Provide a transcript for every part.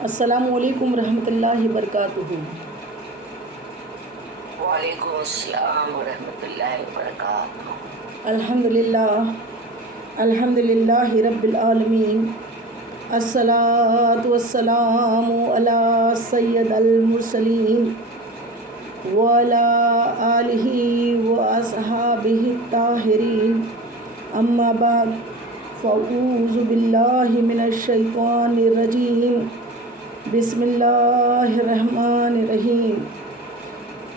السلام علیکم ورحمۃ اللہ وبرکاتہ۔ وعلیکم السلام ورحمۃ اللہ وبرکاتہ۔ الحمد للہ رب العالمین، الصلاۃ والسلام علی سید المرسلین وعلی آلہ واصحابہ الطاہرین، اما بعد فاعوذ باللہ من الشیطان الرجیم، بسم اللہ الرحمن الرحیم،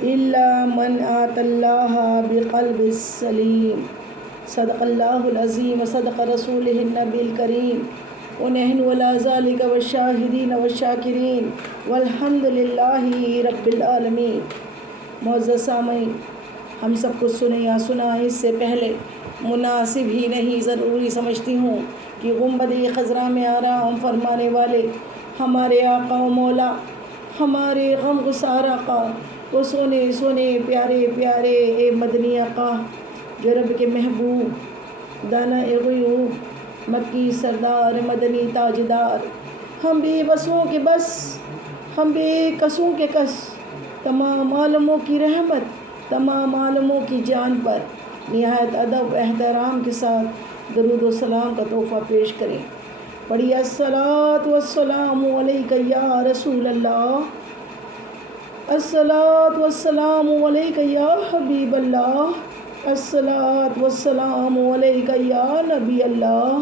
الا من آتی اللہ بقلب سلیم، صدق اللہ العظیم وصدق رسولہ النبی الکریم، ونحن علی ذلک والشاہدین والشاکرین والحمد للہ رب العالمین۔ معزز سامعین، ہم سب کو سنے یا سنا اس سے پہلے مناسب ہی نہیں ضروری سمجھتی ہوں کہ گنبد خضراء میں آرام فرمانے والے ہمارے آقا و مولا، ہمارے غم گسار آقا، وہ سونے سونے پیارے پیارے اے مدنی آقا، جو رب کے محبوب، دانہ غیوب، مکی سردار، مدنی تاجدار، ہم بے بسوں کے بس، ہم بے کسوں کے کس، تمام عالموں کی رحمت، تمام عالموں کی جان پر نہایت ادب و احترام کے ساتھ درود و سلام کا تحفہ پیش کریں۔ پڑھیے الصلاۃ والسلام علیک یا رسول اللہ، الصلاۃ والسلام علیک یا حبیب اللہ، الصلاۃ والسلام علیک یا نبی اللہ،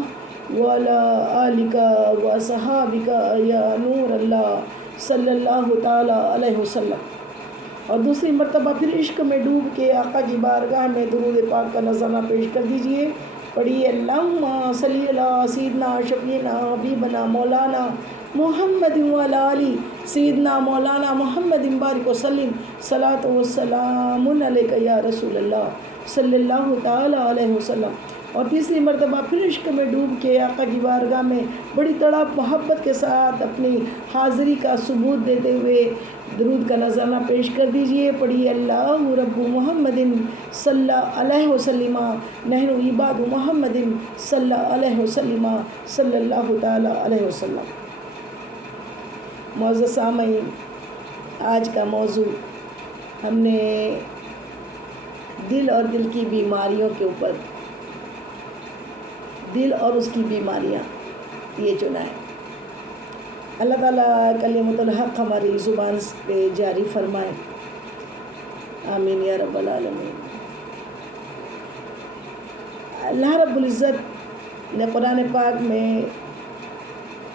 وعلی آلک وصحابک یا نور اللہ، صلی اللہ تعالیٰ علیہ وسلم۔ اور دوسری مرتبہ پھر عشق میں ڈوب کے آقا کی بارگاہ میں درود پاک کا نذرانہ پیش کر دیجئے۔ پڑھیے اللہم صلی علی سیدنا شفیعنا حبیبنا مولانا محمد وعلی آلہ سیدنا مولانا محمد بارک وسلم، صلاۃ والسلام علیک یا رسول اللہ، صلی اللہ تعالیٰ علیہ وسلم۔ اور تیسری مرتبہ پھر عشق میں ڈوب کے آقا کی بارگاہ میں بڑی تڑپ محبت کے ساتھ اپنی حاضری کا ثبوت دیتے ہوئے درود کا نذرانہ پیش کر دیجئے۔ پڑھیے اللہ رب محمد صلی علیہ وسلم، نحن عباد محمد صلی علیہ وسلم، صلی اللہ تعالیٰ علیہ وسلم۔ معزز سامعین، آج کا موضوع ہم نے دل اور دل کی بیماریوں کے اوپر، دل اور اس کی بیماریاں، یہ چنا ہے۔ اللہ تعالیٰ کلمۃ الحق ہماری زبان پہ جاری فرمائے، آمین یا رب العالمین۔ اللہ رب العزت نے قرآن پاک میں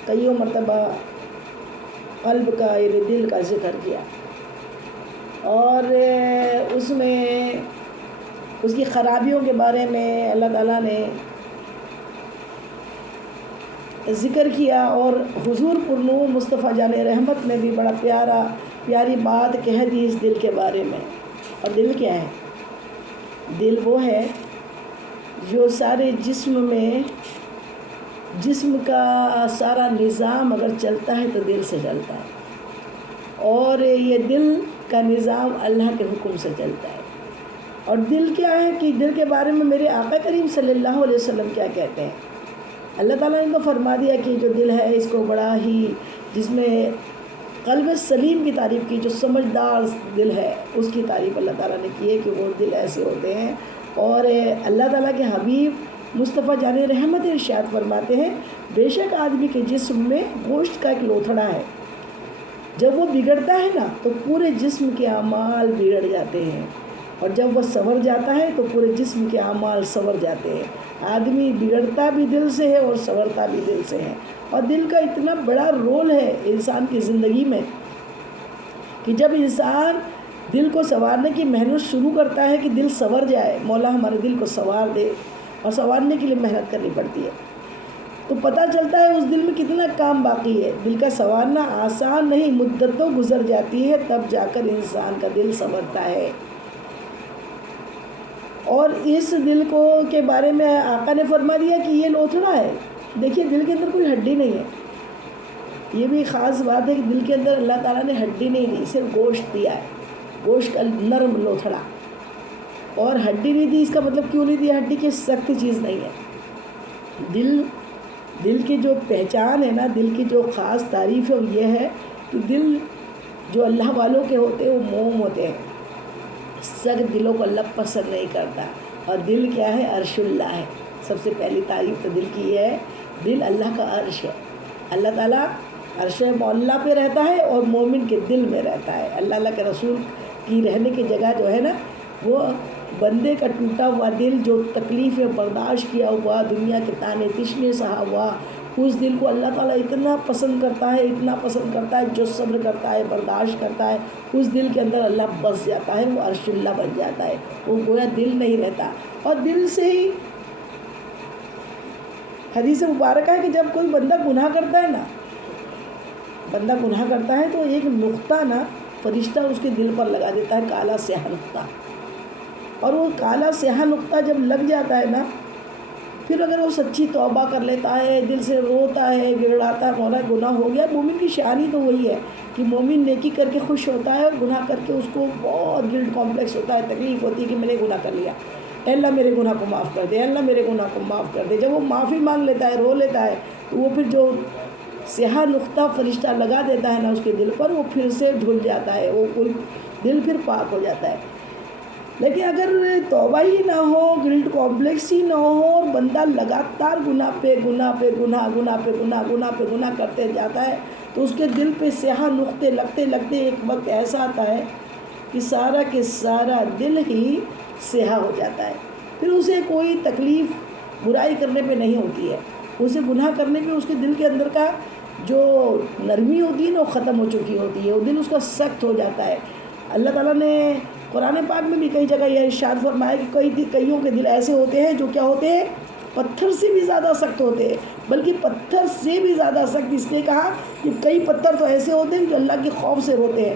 کئیوں مرتبہ قلب کا یعنی دل کا ذکر کیا، اور اس میں اس کی خرابیوں کے بارے میں اللہ تعالیٰ نے ذکر کیا، اور حضور پرنور مصطفیٰ جان رحمت نے بھی بڑا پیاری بات کہہ دی اس دل کے بارے میں۔ اور دل کیا ہے؟ دل وہ ہے جو سارے جسم کا سارا نظام اگر چلتا ہے تو دل سے چلتا ہے، اور یہ دل کا نظام اللہ کے حکم سے چلتا ہے۔ اور دل کیا ہے کہ دل کے بارے میں میرے آقا کریم صلی اللہ علیہ وسلم کیا کہتے ہیں؟ اللہ تعالیٰ نے ان کو فرما دیا کہ جو دل ہے اس کو بڑا ہی، جس میں قلب سلیم کی تعریف کی، جو سمجھدار دل ہے اس کی تعریف اللہ تعالیٰ نے کی ہے کہ وہ دل ایسے ہوتے ہیں۔ اور اللہ تعالیٰ کے حبیب مصطفیٰ جان رحمت ارشاد فرماتے ہیں، بے شک آدمی کے جسم میں گوشت کا ایک لوتھڑا ہے، جب وہ بگڑتا ہے نا تو پورے جسم کے اعمال بگڑ جاتے ہیں، اور جب وہ سنور جاتا ہے تو پورے جسم کے اعمال سنور جاتے ہیں۔ آدمی بگڑتا بھی دل سے ہے اور سنورتا بھی دل سے ہے۔ اور دل کا اتنا بڑا رول ہے انسان کی زندگی میں کہ جب انسان دل کو سنوارنے کی محنت شروع کرتا ہے کہ دل سنور جائے، مولا ہمارے دل کو سنوار دے، اور سنوارنے کے لیے محنت کرنی پڑتی ہے، تو پتہ چلتا ہے اس دل میں کتنا کام باقی ہے۔ دل کا سنوارنا آسان نہیں، مدتوں گزر جاتی ہے تب جا کر انسان کا دل سنورتا ہے۔ اور اس دل کو کے بارے میں آقا نے فرما دیا کہ یہ لوتھڑا ہے۔ دیکھیے دل کے اندر کوئی ہڈی نہیں ہے، یہ بھی خاص بات ہے کہ دل کے اندر اللہ تعالیٰ نے ہڈی نہیں دی، صرف گوشت دیا ہے، گوشت کا نرم لوتھڑا، اور ہڈی نہیں دی۔ اس کا مطلب کیوں نہیں دیا ہڈی کی؟ سخت چیز نہیں ہے۔ دل دل کی جو پہچان ہے نا، دل کی جو خاص تعریف ہے وہ یہ ہے کہ دل جو اللہ والوں کے ہوتے ہیں وہ موم ہوتے ہیں، سخت دلوں کو اللہ پسند نہیں کرتا، اور دل کیا ہے؟ عرش اللہ ہے۔ سب سے پہلی تعریف تو دل کی یہ ہے، دل اللہ کا عرش ہے۔ اللہ تعالیٰ عرش معلیٰ پہ رہتا ہے اور مومن کے دل میں رہتا ہے۔ اللہ کے رسول کی رہنے کی جگہ جو ہے نا، وہ بندے کا ٹوٹا ہوا دل جو تکلیفیں برداشت کیا ہوا، دنیا کے تانے تشنے سہا ہوا، اس دل کو اللہ تعالیٰ اتنا پسند کرتا ہے، اتنا پسند کرتا ہے، جو صبر کرتا ہے، برداشت کرتا ہے، اس دل کے اندر اللہ بس جاتا ہے، وہ عرش اللہ بن جاتا ہے، وہ گویا دل نہیں رہتا۔ اور دل سے ہی حدیث مبارکہ ہے کہ جب کوئی بندہ گناہ کرتا ہے نا، بندہ گناہ کرتا ہے تو ایک نقطہ نا فرشتہ اس کے دل پر لگا دیتا ہے، کالا سیاہ نقطہ، اور وہ کالا سیاہ نقطہ جب لگ جاتا ہے نا، پھر اگر وہ سچی توبہ کر لیتا ہے، دل سے روتا ہے، گڑاتا ہے، مولا گناہ ہو گیا۔ مومن کی شانی تو وہی ہے کہ مومن نیکی کر کے خوش ہوتا ہے، اور گناہ کر کے اس کو بہت گلٹ کمپلیکس ہوتا ہے، تکلیف ہوتی ہے کہ میں نے گناہ کر لیا، اے اللہ میرے گناہ کو معاف کر دے، اے اللہ میرے گناہ کو معاف کر دے۔ جب وہ معافی مانگ لیتا ہے، رو لیتا ہے، تو وہ پھر جو سیاہ نقطہ فرشتہ لگا دیتا ہے نا اس کے دل پر، وہ پھر سے دھل جاتا ہے، وہ دل پھر پاک ہو جاتا ہے۔ لیکن اگر توبہ ہی نہ ہو، گلٹ کمپلیکس ہی نہ ہو، اور بندہ لگاتار گناہ پہ گناہ پہ گناہ، گناہ پہ گناہ، گناہ پہ گناہ کرتے جاتا ہے، تو اس کے دل پہ سیاہ نقطے لگتے لگتے ایک وقت ایسا آتا ہے کہ سارا کے سارا دل ہی سیاہ ہو جاتا ہے۔ پھر اسے کوئی تکلیف برائی کرنے پہ نہیں ہوتی ہے، اسے گناہ کرنے پہ اس کے دل کے اندر کا جو نرمی ہوتی ہے نا وہ ختم ہو چکی ہوتی ہے، وہ دل اس کا سخت ہو جاتا ہے۔ اللہ تعالیٰ نے قرآن پاک میں بھی کئی جگہ یہ ارشاد فرمایا کہ کئیوں کے دل ایسے ہوتے ہیں جو کیا ہوتے ہیں؟ پتھر سے بھی زیادہ سخت ہوتے ہیں، بلکہ پتھر سے بھی زیادہ سخت اس لیے کہا کہ کئی پتھر تو ایسے ہوتے ہیں جو اللہ کے خوف سے روتے ہیں،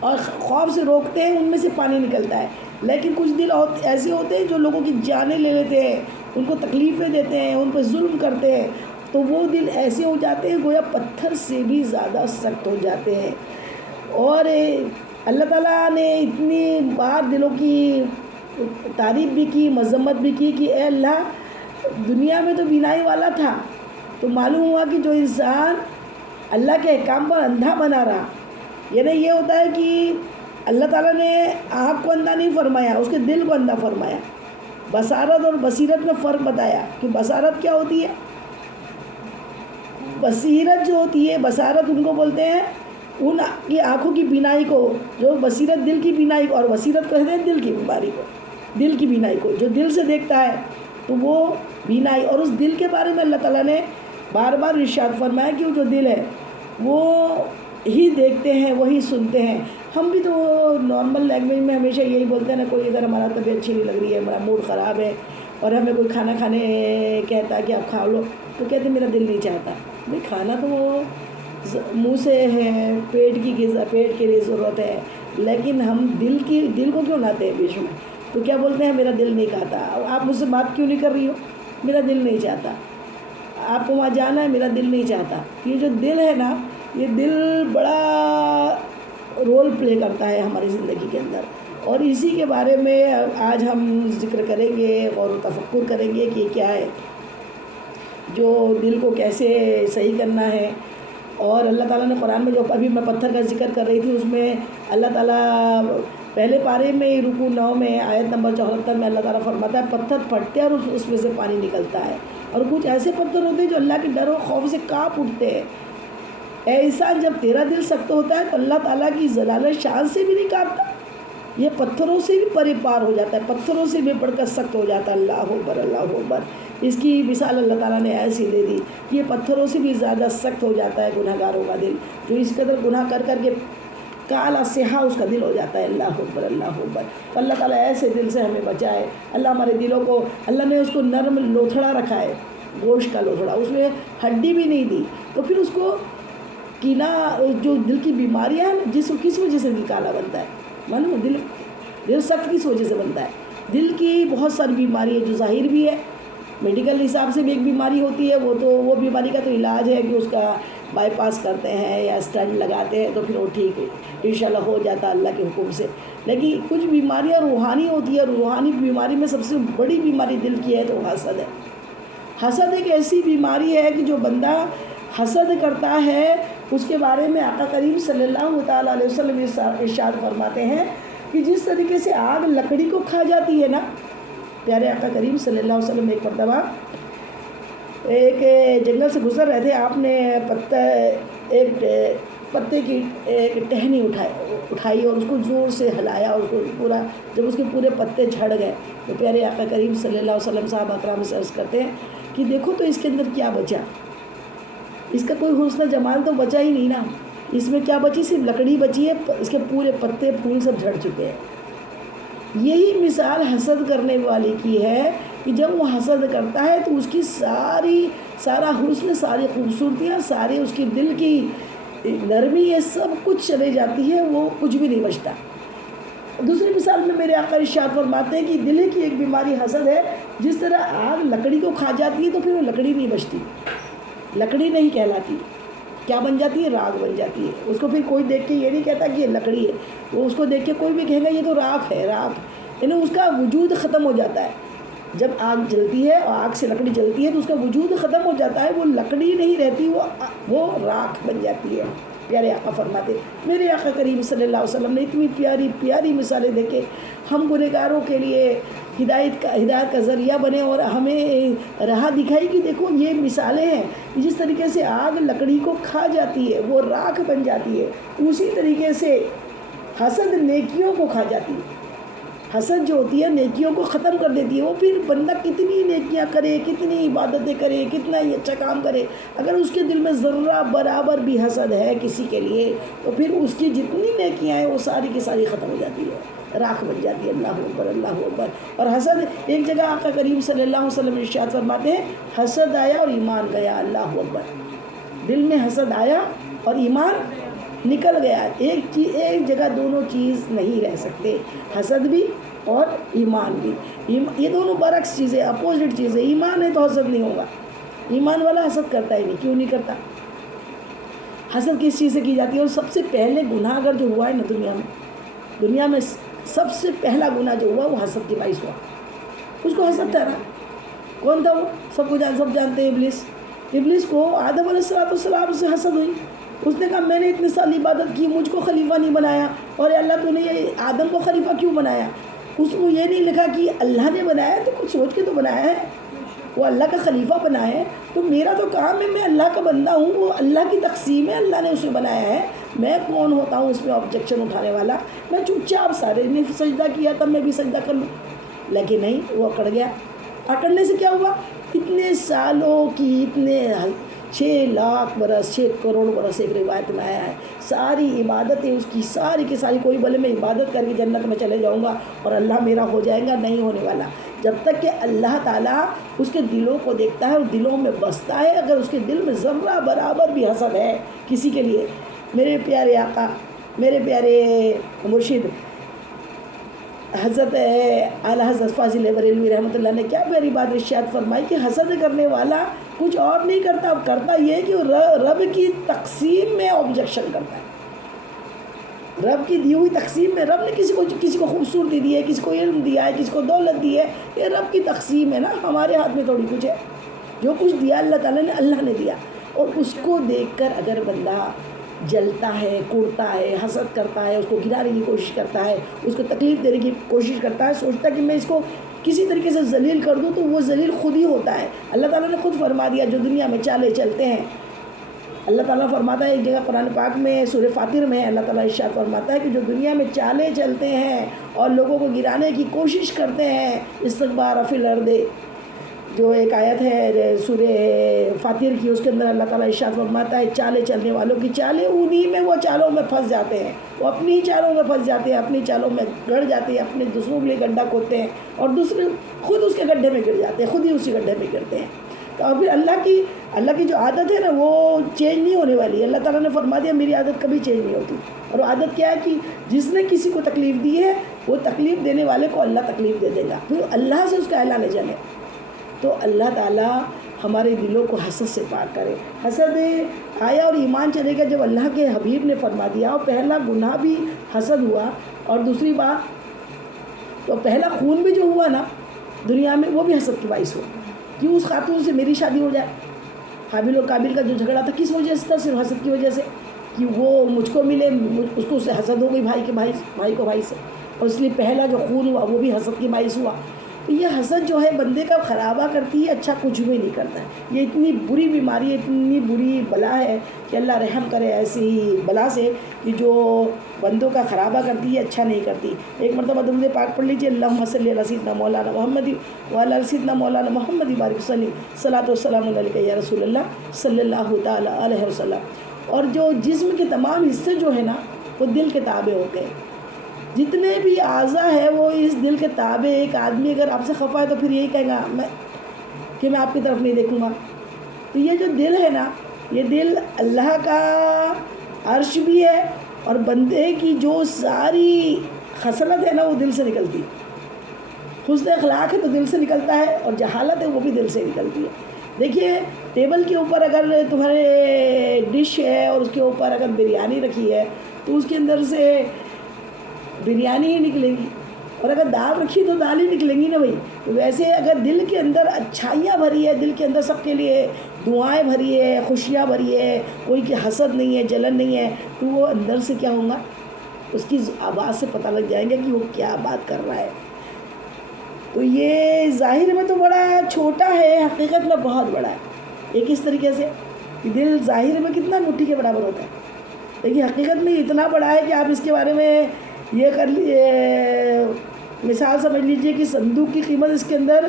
اور خوف سے روکتے ہیں، ان میں سے پانی نکلتا ہے۔ لیکن کچھ دل ایسے ہوتے ہیں جو لوگوں کی جانیں لے لیتے ہیں، ان کو تکلیفیں دیتے ہیں، ان پہ ظلم کرتے ہیں، تو وہ دل ایسے ہو جاتے ہیں گویا پتھر سے بھی زیادہ سخت ہو جاتے ہیں۔ اور اللہ تعالیٰ نے اتنی بار دلوں کی تعریف بھی کی، مذمت بھی کی کہ اے اللہ دنیا میں تو بینائی والا تھا، تو معلوم ہوا کہ جو انسان اللہ کے احکام پر اندھا بنا رہا، یعنی یہ ہوتا ہے کہ اللہ تعالیٰ نے آنکھ کو اندھا نہیں فرمایا، اس کے دل کو اندھا فرمایا۔ بصارت اور بصیرت میں فرق بتایا کہ بصارت کیا ہوتی ہے، بصیرت جو ہوتی ہے، بصارت ان کو بولتے ہیں ان کی آنکھوں کی بینائی کو، جو بصیرت دل کی بینائی کو، اور بصیرت کہتے ہیں دل کی بیماری کو، دل کی بینائی کو، جو دل سے دیکھتا ہے تو وہ بینائی۔ اور اس دل کے بارے میں اللہ تعالیٰ نے بار بار ارشاد فرمایا کہ وہ جو دل ہے وہ ہی دیکھتے ہیں، وہی سنتے ہیں۔ ہم بھی تو نارمل لینگویج میں ہمیشہ یہی بولتے ہیں نا، کوئی اگر ہمارا طبیعت اچھی نہیں لگ رہی ہے، ہمارا موڈ خراب ہے، اور ہمیں کوئی کھانا کھانے کہتا ہے کہ آپ کھا لو، تو کہتے ہیں میرا دل نہیں چاہتا۔ بھائی کھانا تو وہ منہ سے ہے، پیٹ کی غذا، پیٹ کے لیے ضرورت ہے، لیکن ہم دل کو کیوں لاتے ہیں بیچ میں؟ تو کیا بولتے ہیں میرا دل نہیں کہتا، آپ مجھ سے بات کیوں نہیں کر رہی ہو، میرا دل نہیں چاہتا، آپ کو وہاں جانا ہے، میرا دل نہیں چاہتا۔ یہ جو دل ہے نا، یہ دل بڑا رول پلے کرتا ہے ہماری زندگی کے اندر، اور اسی کے بارے میں آج ہم ذکر کریں گے اور تفکر کریں گے کہ کیا ہے جو دل کو کیسے صحیح کرنا ہے۔ اور اللہ تعالیٰ نے قرآن میں جو ابھی میں پتھر کا ذکر کر رہی تھی، اس میں اللہ تعالیٰ پہلے پارے میں رکوع 9 میں آیت نمبر 74 میں اللہ تعالیٰ فرماتا ہے پتھر پھٹتے اور اس میں سے پانی نکلتا ہے، اور کچھ ایسے پتھر ہوتے ہیں جو اللہ کے ڈر و خوف سے کانپ اٹھتے ہیں۔ اے انسان، جب تیرا دل سخت ہوتا ہے تو اللہ تعالیٰ کی جلالت شان سے بھی نہیں کانپتا، یہ پتھروں سے بھی پرے پار ہو جاتا ہے، پتھروں سے بھی بڑھ کر سخت ہو جاتا ہے۔ اللہ اکبر، اللہ اکبر۔ اس کی مثال اللہ تعالیٰ نے ایسی دے دی، یہ پتھروں سے بھی زیادہ سخت ہو جاتا ہے گناہ گاروں کا دل، جو اس قدر گناہ کر کر کے کالا سیاہ اس کا دل ہو جاتا ہے۔ اللہ اکبر، اللہ اکبر۔ تو اللہ تعالیٰ ایسے دل سے ہمیں بچائے۔ اللہ ہمارے دلوں کو، اللہ نے اس کو نرم لوتھڑا رکھا ہے، گوشت کا لوتھڑا، اس میں ہڈی بھی نہیں دی، تو پھر اس کو کینا، جو دل کی بیماریاں ہیں کس وجہ سے دل کالا بنتا ہے، معلوم ہے؟ دل سخت کس وجہ سے بنتا ہے؟ دل کی بہت ساری بیماری ہے جو ظاہر بھی ہے، میڈیکل حساب سے بھی ایک بیماری ہوتی ہے، وہ بیماری کا تو علاج ہے کہ اس کا بائی پاس کرتے ہیں یا اسٹنٹ لگاتے ہیں، تو پھر وہ ٹھیک انشاءاللہ ہو جاتا ہے اللہ کے حکم سے۔ لیکن کچھ بیماریاں روحانی ہوتی ہے، روحانی بیماری میں سب سے بڑی بیماری دل کی ہے تو حسد ہے، حسد ایک ایسی بیماری ہے کہ جو بندہ حسد کرتا ہے اس کے بارے میں آقا کریم صلی اللہ تعالیٰ علیہ وسلم ارشاد فرماتے ہیں کہ جس طریقے سے آگ لکڑی کو کھا جاتی ہے نا، پیارے آقا کریم صلی اللہ علیہ وسلم ایک مرتبہ ایک جنگل سے گزر رہے تھے، آپ نے ایک پتے کی ایک ٹہنی اٹھائی اور اس کو زور سے ہلایا، اس کو پورا، جب اس کے پورے پتے جھڑ گئے تو پیارے آقا کریم صلی اللہ علیہ وسلم صاحب اکرام سے عرض کرتے ہیں کہ دیکھو تو اس کے اندر کیا بچا، اس کا کوئی حسن جمال تو بچا ہی نہیں نا، اس میں کیا بچی، صرف لکڑی بچی ہے، اس کے پورے پتے پھول سب جھڑ چکے ہیں۔ یہی مثال حسد کرنے والی کی ہے کہ جب وہ حسد کرتا ہے تو اس کی سارا حسن، ساری خوبصورتیاں، ساری اس کی دل کی نرمی، یہ سب کچھ چلے جاتی ہے، وہ کچھ بھی نہیں بچتا۔ دوسری مثال میں میرے آقا ارشاد فرماتے ہیں کہ دل کی ایک بیماری حسد ہے، جس طرح آگ لکڑی کو کھا جاتی ہے تو پھر وہ لکڑی نہیں بچتی، لکڑی نہیں کہلاتی، کیا بن جاتی ہے، راکھ بن جاتی ہے۔ اس کو پھر کوئی دیکھ کے یہ نہیں کہتا کہ یہ لکڑی ہے، وہ اس کو دیکھ کے کوئی بھی کہے گا یہ تو راکھ ہے، راکھ، یعنی اس کا وجود ختم ہو جاتا ہے۔ جب آگ جلتی ہے اور آگ سے لکڑی جلتی ہے تو اس کا وجود ختم ہو جاتا ہے، وہ لکڑی نہیں رہتی، وہ راکھ بن جاتی ہے۔ پیارے آقا فرماتے، میرے آقا کریم صلی اللہ علیہ وسلم نے اتنی پیاری پیاری مثالیں دے کے ہم گنہگاروں کے لیے ہدایت کا ذریعہ بنے اور ہمیں راہ دکھائی کہ دیکھو یہ مثالیں ہیں، جس طریقے سے آگ لکڑی کو کھا جاتی ہے، وہ راکھ بن جاتی ہے، اسی طریقے سے حسد نیکیوں کو کھا جاتی ہے۔ حسد جو ہوتی ہے نیکیوں کو ختم کر دیتی ہے۔ وہ پھر بندہ کتنی نیکیاں کرے، کتنی عبادتیں کرے، کتنا ہی اچھا کام کرے، اگر اس کے دل میں ذرہ برابر بھی حسد ہے کسی کے لیے تو پھر اس کی جتنی نیکیاں ہیں وہ ساری کی ساری ختم ہو جاتی ہے، راکھ بن جاتی ہے۔ اللہ اکبر، اللہ اکبر۔ اور حسد ایک جگہ آقا کریم صلی اللہ علیہ وسلم ارشاد فرماتے ہیں، حسد آیا اور ایمان گیا۔ اللہ اکبر، دل میں حسد آیا اور ایمان نکل گیا۔ ایک جگہ دونوں چیز نہیں رہ سکتے، حسد بھی اور ایمان بھی، یہ دونوں برعکس چیزیں، اپوزٹ چیزیں۔ ایمان ہے تو حسد نہیں ہوگا، ایمان والا حسد کرتا ہی نہیں، کیوں نہیں کرتا؟ حسد کس چیز سے کی جاتی ہے؟ اور سب سے پہلے گناہ اگر جو ہوا ہے نا دنیا میں سب سے پہلا گناہ جو ہوا وہ حسد کے باعث ہوا، اس کو حسد ٹھہرا۔ کون تھا وہ؟ سب جانتے ہیں، ابلیس کو آدم علیہ السلام سے حسد ہوئی۔ اس نے کہا میں نے اتنے سال عبادت کی، مجھ کو خلیفہ نہیں بنایا، اور اللہ تو نے یہ آدم کو خلیفہ کیوں بنایا؟ اس کو یہ نہیں لکھا کہ اللہ نے بنایا ہے، تو کچھ سوچ کے تو بنایا ہے، وہ اللہ کا خلیفہ بنایا ہے، تو میرا تو کام ہے، میں اللہ کا بندہ ہوں، وہ اللہ کی تقسیم ہے، اللہ نے اسے بنایا ہے، میں کون ہوتا ہوں اس میں آبجیکشن اٹھانے والا؟ میں چپ چاپ، سارے نے سجدہ کیا تب میں بھی سجدہ کر لوں، لیکن نہیں، وہ اکڑ گیا۔ اکڑنے سے کیا ہوا؟ اتنے سالوں کی، اتنے 6 لاکھ برس، 6 کروڑ برس ایک روایت میں آیا ہے، ساری عبادتیں اس کی ساری کی ساری، کوئی بولے میں عبادت کر کے جنت میں چلے جاؤں گا اور اللہ میرا ہو جائے گا، نہیں ہونے والا، جب تک کہ اللہ تعالیٰ اس کے دلوں کو دیکھتا ہے اور دلوں میں بستا ہے۔ اگر اس کے دل میں ذرہ برابر بھی حسد ہے کسی کے لیے، میرے پیارے آقا، میرے پیارے مرشد حضرت اعلیٰ حضرت فاضل بریلوی رحمۃ اللہ نے کیا پیاری بات ارشاد فرمائی کہ حسد کرنے والا کچھ اور نہیں کرتا، اب کرتا یہ ہے کہ وہ رب کی تقسیم میں آبجیکشن کرتا ہے۔ رب کی دی ہوئی تقسیم میں، رب نے کسی کو خوبصورتی دی ہے، کسی کو علم دیا ہے، کسی کو دولت دی ہے، یہ رب کی تقسیم ہے نا، ہمارے ہاتھ میں تھوڑی کچھ ہے۔ جو کچھ دیا اللہ تعالیٰ نے، اللہ نے دیا، اور اس کو دیکھ کر اگر بندہ جلتا ہے، کوڑتا ہے، حسد کرتا ہے، اس کو گرانے کی کوشش کرتا ہے، اس کو تکلیف دینے کی کوشش کرتا ہے، سوچتا ہے کہ میں اس کو کسی طریقے سے ذلیل کر دوں، تو وہ ذلیل خود ہی ہوتا ہے۔ اللہ تعالیٰ نے خود فرما دیا، جو دنیا میں چالے چلتے ہیں، اللہ تعالیٰ فرماتا ہے ایک جگہ قرآن پاک میں سورہ فاطر میں اللہ تعالیٰ ارشاد فرماتا ہے کہ جو دنیا میں چالے چلتے ہیں اور لوگوں کو گرانے کی کوشش کرتے ہیں، استکبار فی الارض، جو ایک آیت ہے سورہ فاطر کی، اس کے اندر اللہ تعالیٰ ارشاد فرماتا ہے چالے چلنے والوں کی چالیں انہی میں، وہ چالوں میں پھنس جاتے ہیں، وہ اپنی ہی چالوں میں پھنس جاتے ہیں، اپنی چالوں میں گڑ جاتے ہیں، اپنے دوسروں کے لیے گڈھا کھودتے ہیں اور دوسرے خود اس کے گڈھے میں گر جاتے ہیں، خود ہی اسی گڈھے میں گرتے ہیں۔ اور پھر اللہ کی جو عادت ہے نا وہ چینج نہیں ہونے والی ہے۔ اللہ تعالیٰ نے فرما دیا میری عادت کبھی چینج نہیں ہوتی، اور وہ عادت کیا ہے کہ جس نے کسی کو تکلیف دی ہے وہ تکلیف دینے والے کو اللہ تکلیف دے دے گا، پھر اللہ سے اس کا اعلان جانے۔ تو اللہ تعالیٰ ہمارے دلوں کو حسد سے پاک کرے۔ حسد آیا اور ایمان چلے گا جب اللہ کے حبیب نے فرما دیا، اور پہلا گناہ بھی حسد ہوا، اور دوسری بات تو پہلا خون بھی جو ہوا نا دنیا میں وہ بھی حسد کے باعث ہوا۔ کیوں اس خاتون سے میری شادی ہو جائے. حابیل اور قابل کا جو جھگڑا تھا کس وجہ سے تھا؟ صرف حسد کی وجہ سے کہ وہ مجھ کو ملے، اس کو اس سے حسد ہو گئی بھائی کو بھائی سے، اور اس لیے پہلا جو خون ہوا وہ بھی حسد کی باعث ہوا. تو یہ حسد جو ہے بندے کا خرابہ کرتی ہے، اچھا کچھ بھی نہیں کرتا ہے. یہ اتنی بری بیماری ہے، اتنی بری بلا ہے کہ اللہ رحم کرے ایسی بلا سے کہ جو بندوں کا خرابہ کرتی ہے، اچھا نہیں کرتی. ایک مرتبہ درود پاک پڑھ لیجیے، اللہم صلی علی سیدنا مولانا محمد وعلی آل سیدنا مولانا محمد بارک وسلم، صلاۃ والسلام علیک یا رسول اللہ صلی اللہ تعالی علیہ وسلم. اور جو جسم کے تمام حصے جو ہے نا وہ دل کے تابع ہوتے ہیں. جتنے بھی اعضاء ہے وہ اس دل کے تابع. ایک آدمی اگر آپ سے خفا ہے تو پھر یہی کہے گا کہ میں آپ کی طرف نہیں دیکھوں گا. تو یہ جو دل ہے نا، یہ دل اللہ کا عرش بھی ہے، اور بندے کی جو ساری خصلت ہے نا وہ دل سے نکلتی ہے. حسن اخلاق ہے تو دل سے نکلتا ہے، اور جہالت ہے وہ بھی دل سے نکلتی ہے. دیکھیے ٹیبل کے اوپر اگر تمہارے ڈش ہے اور اس کے اوپر اگر بریانی رکھی ہے تو اس کے اندر سے بریانی ہی نکلے گی، اور اگر دال رکھی تو دال ہی نکلیں گی نا بھائی. تو ویسے اگر دل کے اندر اچھائیاں بھری ہے، دل کے اندر سب کے لیے دعائیں بھری ہے، خوشیاں بھری ہے، کوئی کی حسد نہیں ہے، جلن نہیں ہے، تو وہ اندر سے کیا ہوگا؟ اس کی آواز سے پتہ لگ جائیں گے کہ وہ کیا بات کر رہا ہے. تو یہ ظاہر میں تو بڑا چھوٹا ہے، حقیقت میں بہت بڑا ہے. یہ کس طریقے سے کہ دل ظاہر میں کتنا مٹھی کے برابر ہوتا ہے، لیکن حقیقت میں اتنا بڑا ہے کہ آپ اس کے بارے میں یہ کر لیجیے، مثال سمجھ لیجئے کہ صندوق کی قیمت اس کے اندر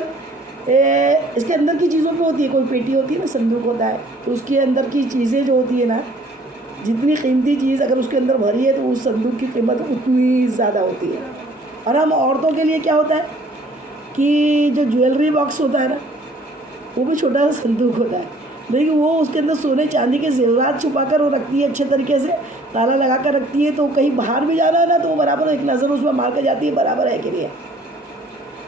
کی چیزوں پہ ہوتی ہے. کوئی پیٹی ہوتی ہے نا، صندوق ہوتا ہے، تو اس کے اندر کی چیزیں جو ہوتی ہے نا، جتنی قیمتی چیز اگر اس کے اندر بھری ہے تو اس صندوق کی قیمت اتنی زیادہ ہوتی ہے. اور ہم عورتوں کے لیے کیا ہوتا ہے کہ جو جویلری باکس ہوتا ہے نا، وہ بھی چھوٹا سا صندوق ہوتا ہے، لیکن وہ اس کے اندر سونے چاندی کے زیورات چھپا کر وہ رکھتی ہے، اچھے طریقے سے تالا لگا کر رکھتی ہے. تو کہیں باہر بھی جانا ہے نا تو وہ برابر ایک نظر اس میں مار کے جاتی ہے برابر ہے کہ نہیں ہے.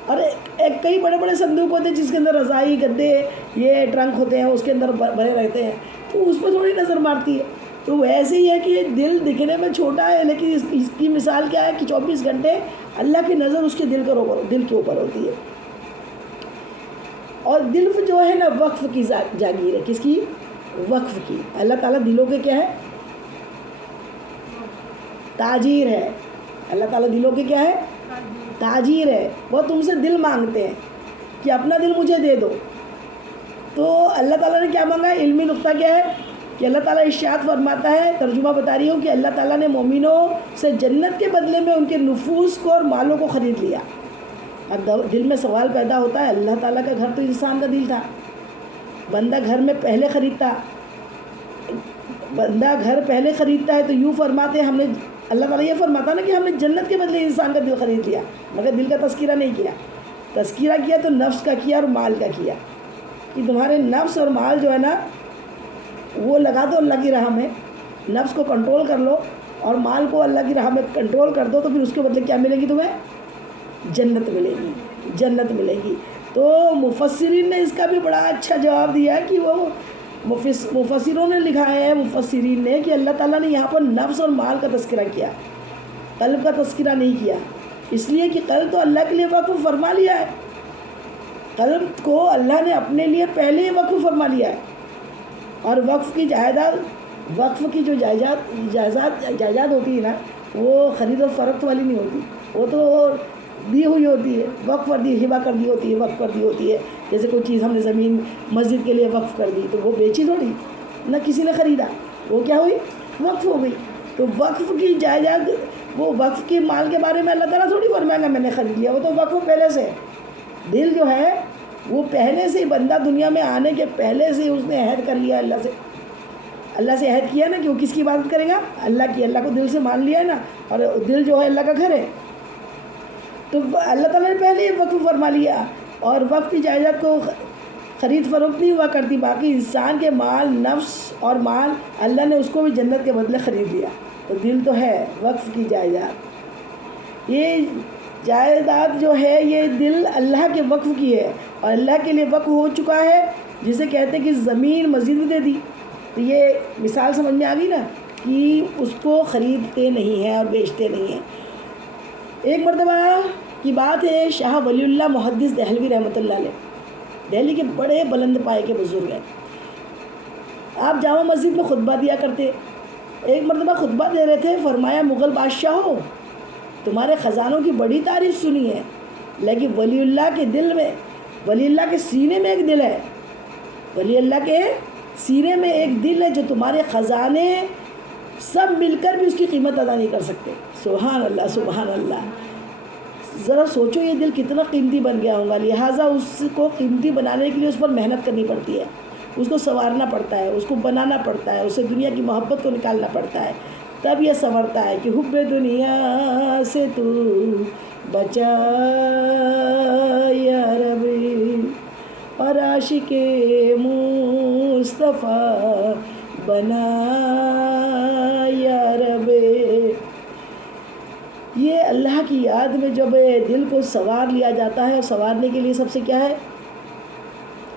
اور ایک کئی بڑے بڑے صندوق ہوتے ہیں جس کے اندر رضائی، گدے، یہ ٹرنک ہوتے ہیں، اس کے اندر بھرے رہتے ہیں، تو اس پہ تھوڑی نظر مارتی ہے. تو ویسے ہی ہے کہ یہ دل دکھنے میں چھوٹا ہے، لیکن اس کی مثال کیا ہے کہ 24 گھنٹے اللہ کی نظر اس کے دل کے اوپر ہوتی ہے. اور دل جو ہے نا وقف کی جاگیر ہے. کس کی؟ وقف کی. اللہ تعالیٰ دلوں کے کیا ہے؟ تاجیر ہے. اللہ تعالیٰ دلوں کے کیا ہے؟ تاجیر ہے. وہ تم سے دل مانگتے ہیں کہ اپنا دل مجھے دے دو. تو اللہ تعالیٰ نے کیا مانگا؟ علمی نقطہ کیا ہے کہ اللہ تعالیٰ ارشاد فرماتا ہے، ترجمہ بتا رہی ہوں کہ اللہ تعالیٰ نے مومنوں سے جنت کے بدلے میں ان کے نفوس کو اور مالوں کو خرید لیا. اب دل میں سوال پیدا ہوتا ہے، اللہ تعالیٰ کا گھر تو انسان کا دل تھا. بندہ گھر میں پہلے خریدتا، بندہ گھر پہلے خریدتا ہے تو یوں فرماتے ہیں ہم نے، اللہ تعالیٰ یہ فرماتا نا کہ ہم نے جنت کے بدلے انسان کا دل خرید لیا، مگر دل کا تذکرہ نہیں کیا. تذکرہ کیا تو نفس کا کیا اور مال کا کیا، کہ تمہارے نفس اور مال جو ہے نا وہ لگا دو اللہ کی راہ میں، نفس کو کنٹرول کر لو اور مال کو اللہ کی راہ میں کنٹرول کر دو، تو پھر اس کے بدلے کیا ملے گی تمہیں؟ جنت ملے گی، جنت ملے گی. تو مفسرین نے اس کا بھی بڑا اچھا جواب دیا ہے کہ وہ مفسروں نے لکھا ہے، مفسرین نے، کہ اللہ تعالیٰ نے یہاں پر نفس اور مال کا تذکرہ کیا، قلب کا تذکرہ نہیں کیا. اس لیے کہ قلب تو اللہ کے لیے وقف فرما لیا ہے، قلب کو اللہ نے اپنے لیے پہلے ہی وقف فرما لیا ہے. اور وقف کی جو جائیداد ہوتی ہے نا، وہ خرید و فروخت والی نہیں ہوتی، وہ تو دی ہوئی ہوتی ہے، وقف کر دی، ہبہ کر دی ہوتی ہے، وقف کر دی ہوتی ہے. جیسے کوئی چیز ہم نے زمین مسجد کے لیے وقف کر دی تو وہ بیچی تھوڑی نہ، کسی نے خریدا، وہ کیا ہوئی؟ وقف ہو گئی. تو وقف کی جائیداد، وہ وقف کے مال کے بارے میں اللہ تعالیٰ تھوڑی فرمائے گا میں نے خرید لیا، وہ تو وقف پہلے سے. دل جو ہے وہ پہلے سے ہی، بندہ دنیا میں آنے کے پہلے سے اس نے عہد کر لیا اللہ سے عہد کیا نا کہ وہ کس کی عبادت کرے گا؟ اللہ کی. اللہ کو دل سے مان لیا ہے نا، اور دل جو ہے اللہ کا گھر ہے. تو اللہ تعالیٰ نے پہلے ہی وقف فرما لیا، اور وقف کی جائیداد کو خرید فروخت نہیں ہوا کرتی. باقی انسان کے مال، نفس اور مال، اللہ نے اس کو بھی جنت کے بدلے خرید لیا. تو دل تو ہے وقف کی جائیداد. یہ جائیداد جو ہے یہ دل اللہ کے وقف کی ہے، اور اللہ کے لیے وقف ہو چکا ہے، جسے کہتے ہیں کہ زمین مسجد بھی دے دی. تو یہ مثال سمجھ میں آ گئی نا کہ اس کو خریدتے نہیں ہیں اور بیچتے نہیں ہیں. ایک مرتبہ کی بات ہے، شاہ ولی اللہ محدث دہلوی رحمۃ اللہ علیہ دہلی کے بڑے بلند پائے کے بزرگ ہیں. آپ جامع مسجد میں خطبہ دیا کرتے. ایک مرتبہ خطبہ دے رہے تھے، فرمایا مغل بادشاہوں تمہارے خزانوں کی بڑی تعریف سنی ہے، لیکن ولی اللہ کے دل میں، ولی اللہ کے سینے میں ایک دل ہے، ولی اللہ کے سینے میں ایک دل ہے جو تمہارے خزانے سب مل کر بھی اس کی قیمت ادا نہیں کر سکتے. سبحان اللہ سبحان اللہ. ذرا سوچو یہ دل کتنا قیمتی بن گیا ہوگا. لہٰذا اس کو قیمتی بنانے کے لیے اس پر محنت کرنی پڑتی ہے، اس کو سنوارنا پڑتا ہے، اس کو بنانا پڑتا ہے، اسے دنیا کی محبت کو نکالنا پڑتا ہے، تب یہ سنورتا ہے کہ حب دنیا سے تو بچا یا ربی اور عاشق مصطفیٰ بنا یا ربی. یہ اللہ کی یاد میں جب دل کو سنوار لیا جاتا ہے، اور سنوارنے کے لیے سب سے کیا ہے؟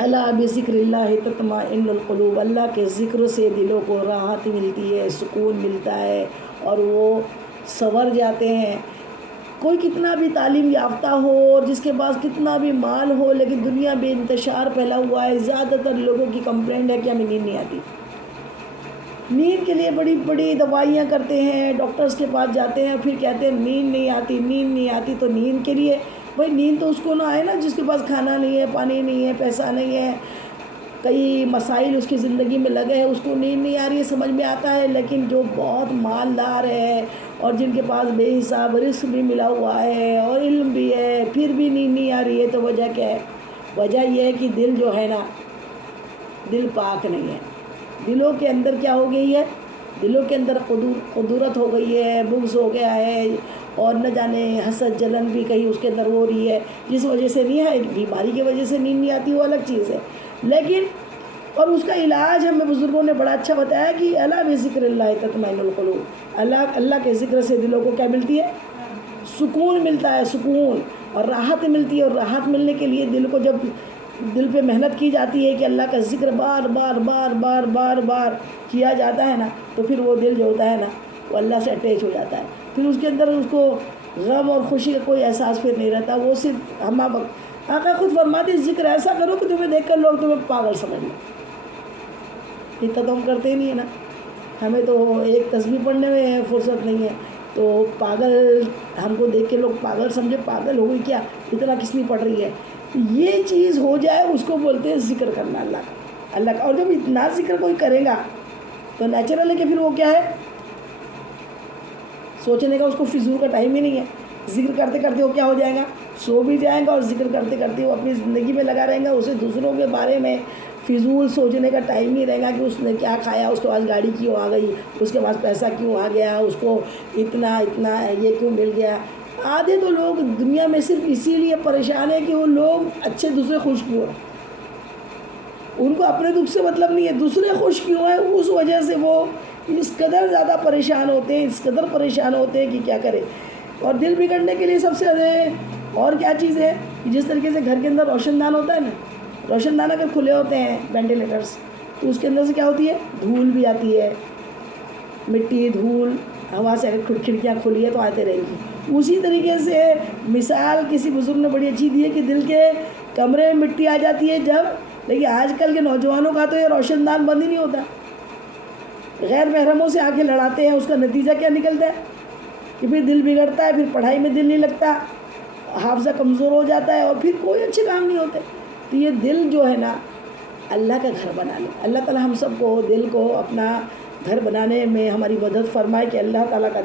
اللہ بذکر اللہ تطمئن القلوب. اللہ کے ذکر سے دلوں کو راحت ملتی ہے، سکون ملتا ہے، اور وہ سنور جاتے ہیں. کوئی کتنا بھی تعلیم یافتہ ہو اور جس کے پاس کتنا بھی مال ہو، لیکن دنیا بے انتشار پھیلا ہوا ہے. زیادہ تر لوگوں کی کمپلینٹ ہے کہ ہمیں نیند نہیں آتی. نیند کے لیے بڑی بڑی دوائیاں کرتے ہیں، ڈاکٹرز کے پاس جاتے ہیں، پھر کہتے ہیں نیند نہیں آتی نیند نہیں آتی. تو نیند کے لیے بھائی نیند تو اس کو نہ آئے نا جس کے پاس کھانا نہیں ہے، پانی نہیں ہے، پیسہ نہیں ہے، کئی مسائل اس کی زندگی میں لگے ہیں، اس کو نیند نہیں آ رہی ہے، سمجھ میں آتا ہے. لیکن جو بہت مالدار ہے اور جن کے پاس بے حساب رزق بھی ملا ہوا ہے اور علم بھی ہے، پھر بھی نیند نہیں آ رہی ہے، تو وجہ کیا ہے؟ وجہ یہ ہے کہ دل جو ہے نا، دل پاک نہیں ہے. دلوں کے اندر کیا ہو گئی ہے؟ دلوں کے اندر قدورت ہو گئی ہے، بغض ہو گیا ہے، اور نہ جانے حسد جلن بھی کہیں اس کے اندر ہو رہی ہے، جس وجہ سے نہیں ہے. بیماری کی وجہ سے نیند نہیں آتی وہ الگ چیز ہے، لیکن اور اس کا علاج ہمیں بزرگوں نے بڑا اچھا بتایا کہ اللہ بذکر اللہ تطمئن القلوب. اللہ کے ذکر سے دلوں کو کیا ملتی ہے؟ سکون ملتا ہے، سکون اور راحت ملتی ہے. اور راحت ملنے کے لیے دل کو جب دل پہ محنت کی جاتی ہے کہ اللہ کا ذکر بار بار بار بار بار بار کیا جاتا ہے نا، تو پھر وہ دل جو ہوتا ہے نا وہ اللہ سے اٹیچ ہو جاتا ہے. پھر اس کے اندر اس کو غم اور خوشی کا کوئی احساس پھر نہیں رہتا، وہ صرف ہمہ وقت. آقا خود فرماتے ذکر ایسا کرو کہ تمہیں دیکھ کر لوگ تمہیں پاگل سمجھ لیں. اتنا تو ہم کرتے ہی نہیں ہے نا. ہمیں تو ایک تسبیح پڑھنے میں فرصت نہیں ہے، تو پاگل ہم کو دیکھ کے لوگ پاگل سمجھے، پاگل ہو گئی کیا، اتنا کس میں پڑھ رہی ہے. یہ چیز ہو جائے اس کو بولتے ہیں ذکر کرنا اللہ کا. اور جب اتنا ذکر کوئی کرے گا تو نیچرل ہے کہ پھر وہ کیا ہے، سوچنے کا اس کو فضول کا ٹائم ہی نہیں ہے. ذکر کرتے کرتے وہ کیا ہو جائے گا، سو بھی جائے گا، اور ذکر کرتے کرتے وہ اپنی زندگی میں لگا رہے گا. اسے دوسروں کے بارے میں فضول سوچنے کا ٹائم نہیں رہے گا کہ اس نے کیا کھایا، اس کے پاس گاڑی کیوں آ گئی، اس کے پاس پیسہ کیوں آ گیا، اس کو اتنا یہ کیوں مل گیا. آدھے تو لوگ دنیا میں صرف اسی لیے پریشان ہیں کہ وہ لوگ اچھے دوسرے خوش کیوں ہیں. ان کو اپنے دکھ سے مطلب نہیں ہے، دوسرے خوش کیوں ہیں، اس وجہ سے وہ اس قدر زیادہ پریشان ہوتے ہیں، اس قدر پریشان ہوتے ہیں کہ کیا کرے. اور دل بگڑنے کے لیے سب سے زیادہ اور کیا چیز ہے کہ جس طریقے سے گھر کے اندر روشن دان ہوتا ہے نا، روشن دان اگر کھلے ہوتے ہیں وینٹیلیٹرس، تو اس کے اندر سے کیا ہوتی ہے، دھول بھی آتی ہے، مٹی دھول ہوا سے. اگر کھڑکیاں کھلی ہے تو آتے رہیں گی. اسی طریقے سے مثال کسی بزرگ نے بڑی اچھی دی ہے کہ دل کے کمرے میں مٹی آ جاتی ہے جب. لیکن آج کل کے نوجوانوں کا تو یہ روشن دان بند ہی نہیں ہوتا، غیر محرموں سے آنکھیں لڑاتے ہیں. اس کا نتیجہ کیا نکلتا ہے کہ پھر دل بگڑتا ہے، پھر پڑھائی میں دل نہیں لگتا، حافظہ کمزور ہو جاتا ہے، اور پھر کوئی اچھے کام نہیں ہوتے. تو یہ دل جو ہے نا اللہ کا گھر بنا لے. اللہ تعالیٰ ہم سب کو دل کو اپنا گھر بنانے میں ہماری مدد فرمائے کہ اللہ تعالیٰ کا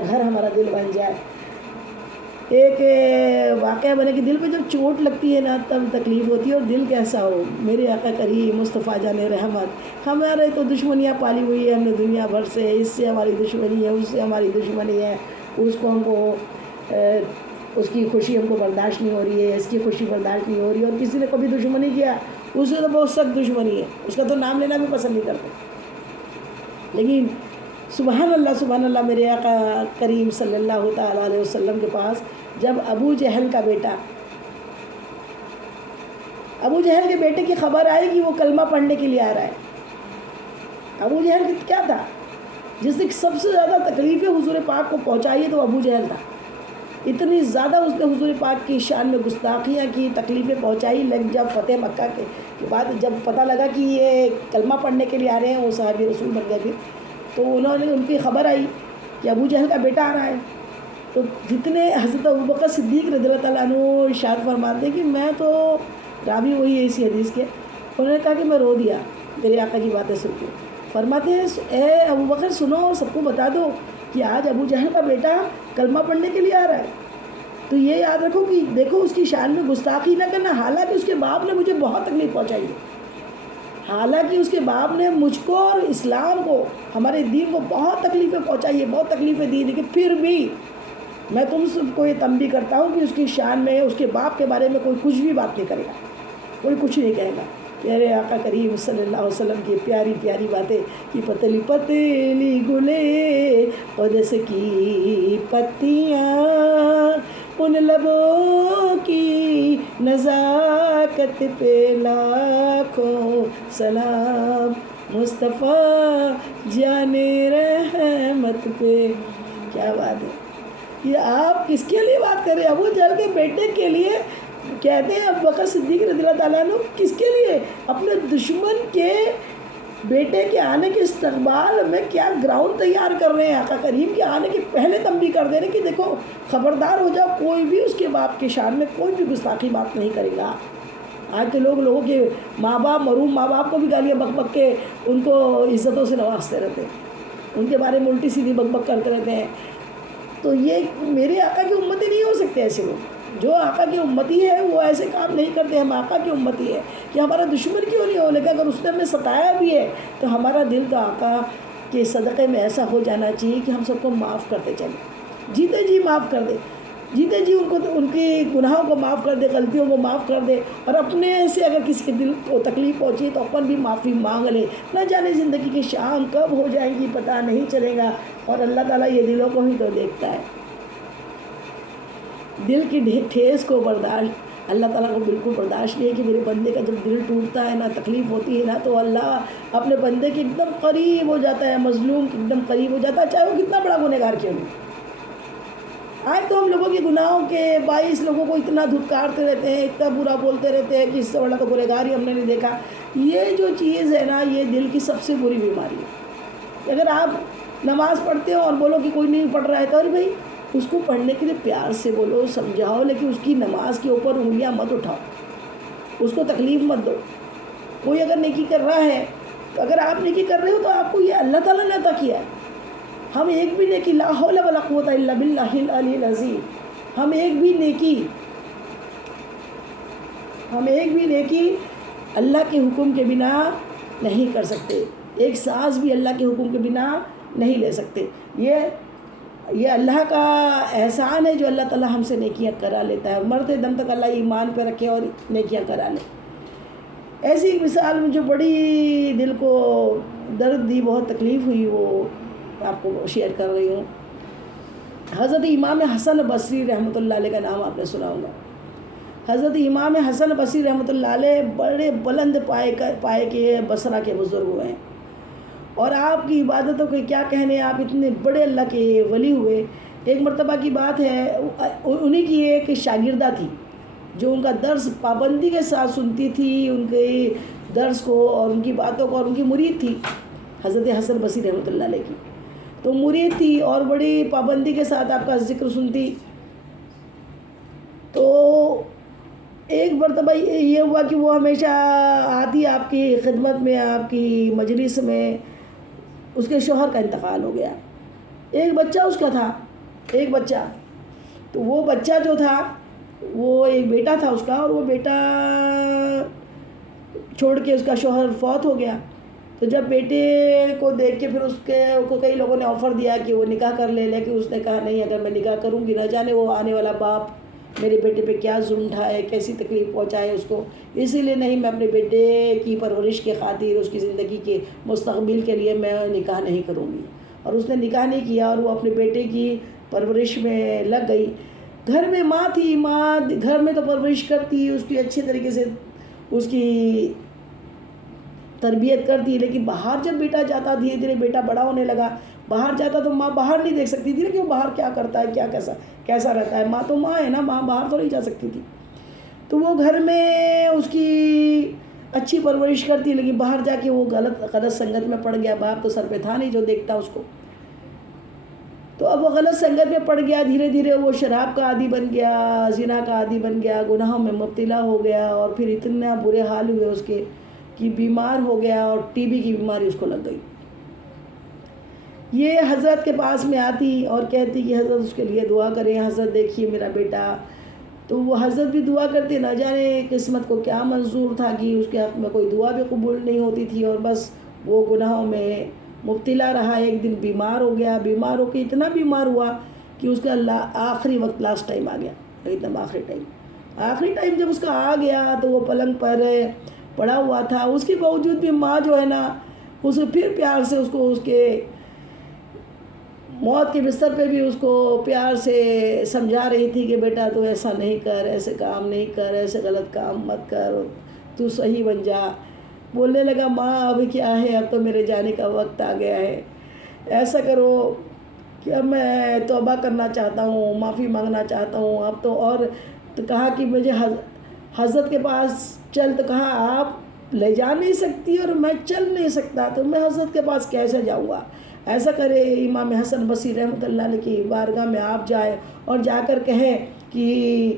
گھر ہمارا دل بن جائے. ایک واقعہ بنے کہ دل پہ جب چوٹ لگتی ہے نا تب تکلیف ہوتی ہے. اور دل کیسا ہو، میرے آقا کریم مصطفیٰ جان رحمت، ہمارے تو دشمنیاں پالی ہوئی ہے ہم نے دنیا بھر سے. اس سے ہماری دشمنی ہے، اس سے ہماری دشمنی ہے، اس کو ہم کو اس کی خوشی ہم کو برداشت نہیں ہو رہی ہے، اس کی خوشی برداشت نہیں ہو رہی ہے. اور کسی نے کبھی دشمنی کیا اس سے تو بہت سخت دشمنی ہے، اس کا تو نام لینا بھی پسند نہیں کرتے. لیکن سبحان اللہ میرے آقا کریم صلی اللہ تعالیٰ علیہ وسلم کے پاس جب ابو جہل کا بیٹا، ابو جہل کے بیٹے کی خبر آئی کہ وہ کلمہ پڑھنے کے لیے آ رہا ہے. ابو جہل کیا تھا، جس سے سب سے زیادہ تکلیفیں حضور پاک کو پہنچائی ہے تو ابو جہل تھا. اتنی زیادہ اس نے حضور پاک کی شان میں گستاخیاں کی، تکلیفیں پہنچائی. جب فتح مکہ کے بعد جب پتہ لگا کہ یہ کلمہ پڑھنے کے لیے آ رہے ہیں، وہ صحابی رسول بن گئے پھر، تو انہوں نے ان کی خبر آئی کہ ابو جہل کا بیٹا آ رہا ہے. تو جتنے حضرت ابوبکر صدیق رضی اللہ تعالیٰ عنہ ارشاد فرماتے ہیں کہ میں تو راوی وہی ہے اسی حدیث کے، انہوں نے کہا کہ میں رو دیا میرے آقا کی باتیں سن کے. فرماتے ہیں اے ابوبکر سنو اور سب کو بتا دو کہ آج ابو جہل کا بیٹا کلمہ پڑھنے کے لیے آ رہا ہے. تو یہ یاد رکھو کہ دیکھو اس کی شان میں گستاخی نہ کرنا. حالانکہ اس کے باپ نے مجھے بہت تکلیف پہنچائی ہے، حالانکہ اس کے باپ نے مجھ کو اور اسلام کو، ہمارے دین کو بہت تکلیفیں پہنچائی ہے، بہت تکلیفیں دی، لیکن پھر بھی میں تم سب کو یہ تنبیہ کرتا ہوں کہ اس کی شان میں اس کے باپ کے بارے میں کوئی کچھ بھی بات نہیں کرے گا، کوئی کچھ نہیں کہے گا. پیارے آقا کریم صلی اللہ علیہ وسلم کی پیاری پیاری باتیں کہ پتلی پتلی گلے اودس کی پتیاں، ان لبوں کی نزاکت پہ لاکھوں سلام، مصطفیٰ جان رحمت پہ. کیا بات ہے! یہ آپ کس کے لیے بات کر رہے ہیں؟ ابو جہل کے بیٹے کے لیے کہتے ہیں ابوبکر صدیق رضی اللہ تعالیٰ عنہ. کس کے لیے؟ اپنے دشمن کے بیٹے کے آنے کے استقبال میں کیا گراؤنڈ تیار کر رہے ہیں. آقا کریم کے آنے کے پہلے تنبیہ کر دے رہے کہ دیکھو خبردار ہو جاؤ، کوئی بھی اس کے باپ کے شان میں کوئی بھی گستاخی بات نہیں کرے گا. آج کے لوگوں کے ماں باپ، مرحوم ماں باپ کو بھی گالیاں بک بک کے ان کو عزتوں سے نوازتے رہتے ہیں، ان کے بارے میں الٹی سیدھی بک بک کرتے رہتے ہیں. تو یہ میرے آقا کی امتی نہیں ہو سکتے ایسے لوگ. جو آقا کی امتی ہے وہ ایسے کام نہیں کرتے. ہم آقا کی امتی ہے کہ ہمارا دشمن کیوں نہیں ہو، لیکن اگر اس نے ہمیں ستایا بھی ہے تو ہمارا دل تو آقا کے صدقے میں ایسا ہو جانا چاہیے کہ ہم سب کو معاف کرتے چلیں، جیتے جی معاف کر دے، جیتے جی ان کو ان کی گناہوں کو معاف کر دے، غلطیوں کو معاف کر دے. اور اپنے سے اگر کسی کے دل کو تکلیف پہنچی تو اپن بھی معافی مانگ لے. نہ جانے زندگی کی شام کب ہو جائے گی پتہ نہیں چلے گا. اور اللہ تعالیٰ یہ دلوں کو ہی تو دیکھتا ہے. دل کی ٹھیس کو برداشت اللہ تعالیٰ کو بالکل برداشت نہیں ہے کہ میرے بندے کا جب دل ٹوٹتا ہے نا، تکلیف ہوتی ہے نا، تو اللہ اپنے بندے کے ایک دم قریب ہو جاتا ہے، مظلوم کے ایک دم قریب ہو جاتا ہے، چاہے وہ کتنا بڑا گنہگار کیوں نہیں. آج تو ہم لوگوں کے گناہوں کے باعث لوگوں کو اتنا دھتکارتے رہتے ہیں، اتنا برا بولتے رہتے ہیں کہ اس سے بڑا تو گنہگار ہی ہم نے نہیں دیکھا. یہ جو چیز ہے نا، یہ دل کی سب سے بری بیماری ہے. اگر آپ نماز پڑھتے ہو اور بولو کہ کوئی نہیں پڑھ رہا ہے تو ارے بھائی اس کو پڑھنے کے لیے پیار سے بولو، سمجھاؤ، لیکن اس کی نماز کے اوپر انگلیاں مت اٹھاؤ، اس کو تکلیف مت دو. کوئی اگر نیکی کر رہا ہے تو اگر آپ نیکی کر رہے ہو تو آپ کو یہ اللہ تعالیٰ نے عطا کیا ہے. ہم ایک بھی نیکی، لا حول ولا قوت الا باللہ العلی العظیم، ہم ایک بھی نیکی اللہ کے حکم کے بنا نہیں کر سکتے. ایک سانس بھی اللہ کے حکم کے بنا نہیں لے سکتے. یہ اللہ کا احسان ہے جو اللہ تعالیٰ ہم سے نیکیاں کرا لیتا ہے، اور مرتے دم تک اللہ ایمان پہ رکھے اور نیکیاں کرا لے. ایسی ایک مثال جو بڑی دل کو درد دی، بہت تکلیف ہوئی، وہ آپ کو شیئر کر رہی ہوں. حضرت امام حسن بصری رحمۃ اللہ علیہ کا نام آپ نے سنا ہوگا. حضرت امام حسن بصری رحمۃ اللہ علیہ بڑے بلند پائے کے بصرہ کے بزرگ ہوئے ہیں، اور آپ کی عبادتوں کے کیا کہنے، آپ اتنے بڑے اللہ کے ولی ہوئے. ایک مرتبہ کی بات ہے، انہی کی ایک شاگردہ تھی جو ان کا درس پابندی کے ساتھ سنتی تھی، ان کے درس کو اور ان کی باتوں کو، اور ان کی مرید تھی حضرت حسن بصری رحمۃ اللہ علیہ کی. تو مرید تھی اور بڑی پابندی کے ساتھ آپ کا ذکر سنتی. تو ایک مرتبہ یہ ہوا کہ وہ ہمیشہ آتی آپ کی خدمت میں، آپ کی مجلس میں. اس کے شوہر کا انتقال ہو گیا. ایک بچہ اس کا تھا، ایک بچہ. تو وہ بچہ جو تھا وہ ایک بیٹا تھا اس کا، اور وہ بیٹا چھوڑ کے اس کا شوہر فوت ہو گیا. تو جب بیٹے کو دیکھ کے پھر اس کو کئی لوگوں نے آفر دیا کہ وہ نکاح کر لے، لیکن اس نے کہا نہیں، اگر میں نکاح کروں گی نہ جانے وہ آنے والا باپ میرے بیٹے پہ کیا ظلم ڈھائے، کیسی تکلیف پہنچائے اس کو. اسی لیے نہیں، میں اپنے بیٹے کی پرورش کے خاطر، اس کی زندگی کے مستقبل کے لیے میں نکاح نہیں کروں گی. اور اس نے نکاح نہیں کیا اور وہ اپنے بیٹے کی پرورش میں لگ گئی. گھر میں ماں تھی، ماں گھر میں تو پرورش کرتی، اس کی اچھے طریقے سے اس کی تربیت کرتی، لیکن باہر جب بیٹا جاتا، دھیرے دھیرے بیٹا بڑا ہونے لگا، باہر جاتا تو ماں باہر نہیں دیکھ سکتی تھی نا کہ وہ باہر کیا کرتا ہے، کیا کیسا رہتا ہے. ماں تو ماں ہے نا، ماں باہر تو نہیں جا سکتی تھی. تو وہ گھر میں اس کی اچھی پرورش کرتی، لیکن باہر جا کے وہ غلط سنگت میں پڑ گیا. باپ تو سر پہ تھا نہیں جو دیکھتا اس کو. تو اب وہ غلط سنگت میں پڑ گیا. دھیرے دھیرے وہ شراب کا عادی بن گیا، زنا کا عادی بن گیا، گناہوں میں مبتلا ہو گیا. اور پھر اتنا برے حال ہوئے اس کے کہ بیمار ہو گیا، اور ٹی بی کی بیماری اس کو لگ گئی. یہ حضرت کے پاس میں آتی اور کہتی کہ حضرت اس کے لیے دعا کریں، حضرت دیکھیے میرا بیٹا. تو وہ حضرت بھی دعا کرتے، نہ جانے قسمت کو کیا منظور تھا کہ اس کے حق میں کوئی دعا بھی قبول نہیں ہوتی تھی، اور بس وہ گناہوں میں مبتلا رہا. ایک دن بیمار ہو گیا، بیمار ہو کے اتنا بیمار ہوا کہ اس کا آخری وقت، لاسٹ ٹائم آ گیا. ایک دم آخری ٹائم جب اس کا آ گیا تو وہ پلنگ پر پڑا ہوا تھا. اس کے باوجود بھی ماں جو ہے نا، اسے پھر پیار سے اس کے موت کے بستر پہ بھی اس کو پیار سے سمجھا رہی تھی کہ بیٹا تو ایسا نہیں کر، ایسے کام نہیں کر، ایسے غلط کام مت کر، تو صحیح بن جا. بولنے لگا ماں ابھی کیا ہے، اب تو میرے جانے کا وقت آ گیا ہے. ایسا کرو کہ اب میں توبہ کرنا چاہتا ہوں، معافی مانگنا چاہتا ہوں. اب تو اور تو کہا کہ مجھے حضرت کے پاس چل. تو کہا آپ لے جا نہیں سکتی اور میں چل نہیں سکتا، تو میں حضرت کے پاس کیسے جاؤں گا. ایسا کرے امام حسن بصری رحمۃ اللہ علیہ کی بارگاہ میں آپ جائے اور جا کر کہیں کہ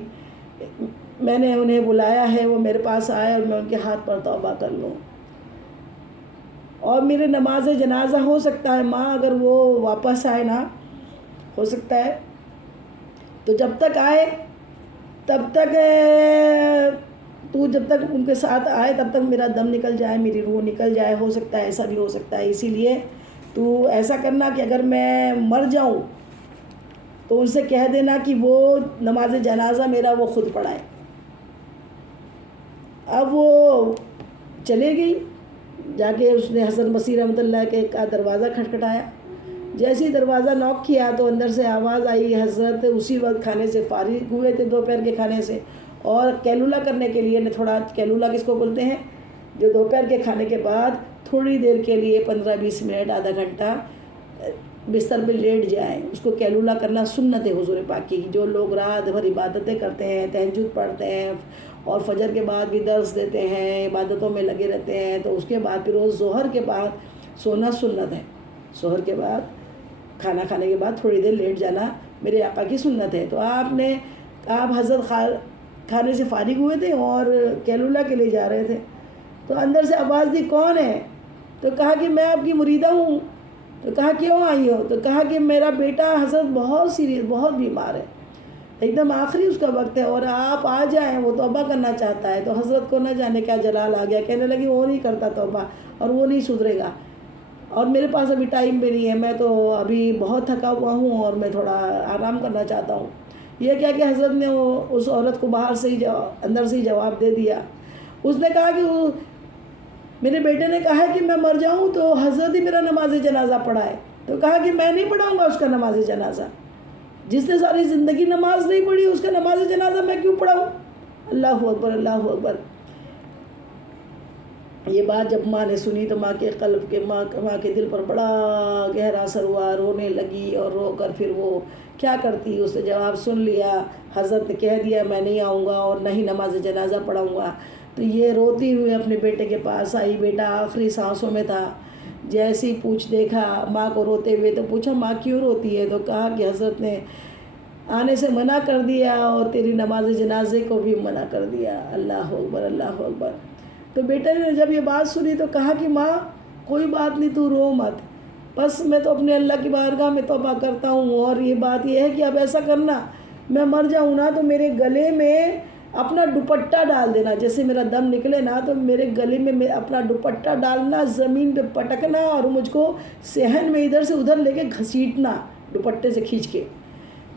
میں نے انہیں بلایا ہے، وہ میرے پاس آئے اور میں ان کے ہاتھ پر توبہ کر لوں، اور میرے نماز جنازہ ہو سکتا ہے ماں اگر وہ واپس آئے نا، ہو سکتا ہے تو جب تک آئے تب تک تو جب تک ان کے ساتھ آئے تب تک میرا دم نکل جائے، میری روح نکل جائے. ہو سکتا ہے ایسا بھی ہو سکتا ہے. اسی لیے تو ایسا کرنا کہ اگر میں مر جاؤں تو ان سے کہہ دینا کہ وہ نماز جنازہ میرا وہ خود پڑھائے. اب وہ چلے گئی. جا کے اس نے حسن بصری رحمۃ اللہ کے کا دروازہ کھٹکھٹایا. جیسے ہی دروازہ نوک کیا تو اندر سے آواز آئی. حضرت اسی وقت کھانے سے فارغ ہوئے تھے، دوپہر کے کھانے سے، اور قیلولہ کرنے کے لیے تھوڑا، قیلولہ کس کو بولتے ہیں، جو دوپہر کے کھانے کے بعد تھوڑی دیر کے لیے 15-20 منٹ، آدھا گھنٹہ بستر پہ لیٹ جائیں. اس کو قیلولہ کرنا سنت ہے حضور پاک کی. جو لوگ رات بھر عبادتیں کرتے ہیں، تہجد پڑھتے ہیں اور فجر کے بعد بھی درس دیتے ہیں، عبادتوں میں لگے رہتے ہیں، تو اس کے بعد پھر روز ظہر کے بعد سونا سنت ہے. ظہر کے بعد کھانا کھانے کے بعد تھوڑی دیر لیٹ جانا میرے آقا کی سنت ہے. تو آپ حضرت کھانے سے فارغ ہوئے تھے اور قیلولہ کے لیے جا رہے تھے. تو اندر سے آواز دی کون ہے؟ تو کہا کہ میں آپ کی مریدہ ہوں. تو کہا کیوں آئی ہو؟ تو کہا کہ میرا بیٹا حضرت بہت سیریس، بہت بیمار ہے، ایک دم آخری اس کا وقت ہے، اور آپ آ جائیں، وہ توبہ کرنا چاہتا ہے. تو حضرت کو نہ جانے کیا جلال آ گیا. کہنے لگی وہ نہیں کرتا توبہ اور وہ نہیں سدھرے گا، اور میرے پاس ابھی ٹائم بھی نہیں ہے، میں تو ابھی بہت تھکا ہوا ہوں اور میں تھوڑا آرام کرنا چاہتا ہوں. یہ کیا کہ حضرت نے اس عورت کو باہر سے ہی اندر سے ہی جواب دے دیا. اس نے کہا کہ میرے بیٹے نے کہا کہ میں مر جاؤں تو حضرت ہی میرا نماز جنازہ پڑھائے. تو کہا کہ میں نہیں پڑھاؤں گا اس کا نماز جنازہ. جس نے ساری زندگی نماز نہیں پڑھی اس کا نماز جنازہ میں کیوں پڑھاؤں. اللہ اکبر، اللہ اکبر. یہ بات جب ماں نے سنی تو ماں کے قلب کے ماں کے دل پر بڑا گہرا اثر ہوا. رونے لگی اور رو کر پھر وہ کیا کرتی، اس نے جواب سن لیا. حضرت نے کہہ دیا میں نہیں آؤں گا اور نہ ہی نماز جنازہ پڑھاؤں گا. تو یہ روتی ہوئے اپنے بیٹے کے پاس آئی. بیٹا آخری سانسوں میں تھا. جیسے ہی دیکھا ماں کو روتے ہوئے تو پوچھا ماں کیوں روتی ہے؟ تو کہا کہ حضرت نے آنے سے منع کر دیا اور تیری نماز جنازے کو بھی منع کر دیا. اللہ اکبر، اللہ اکبر. تو بیٹے نے جب یہ بات سنی تو کہا کہ ماں کوئی بات نہیں، تو رو مت، بس میں تو اپنے اللہ کی بارگاہ میں توبہ کرتا ہوں. اور یہ بات یہ ہے کہ اب ایسا کرنا، میں مر جاؤں نا تو میرے گلے میں اپنا دوپٹہ ڈال دینا. جیسے میرا دم نکلے نا تو میرے گلے میں اپنا دوپٹہ ڈالنا، زمین پہ پٹکنا اور مجھ کو صحن میں ادھر سے ادھر لے کے گھسیٹنا، دوپٹے سے کھینچ کے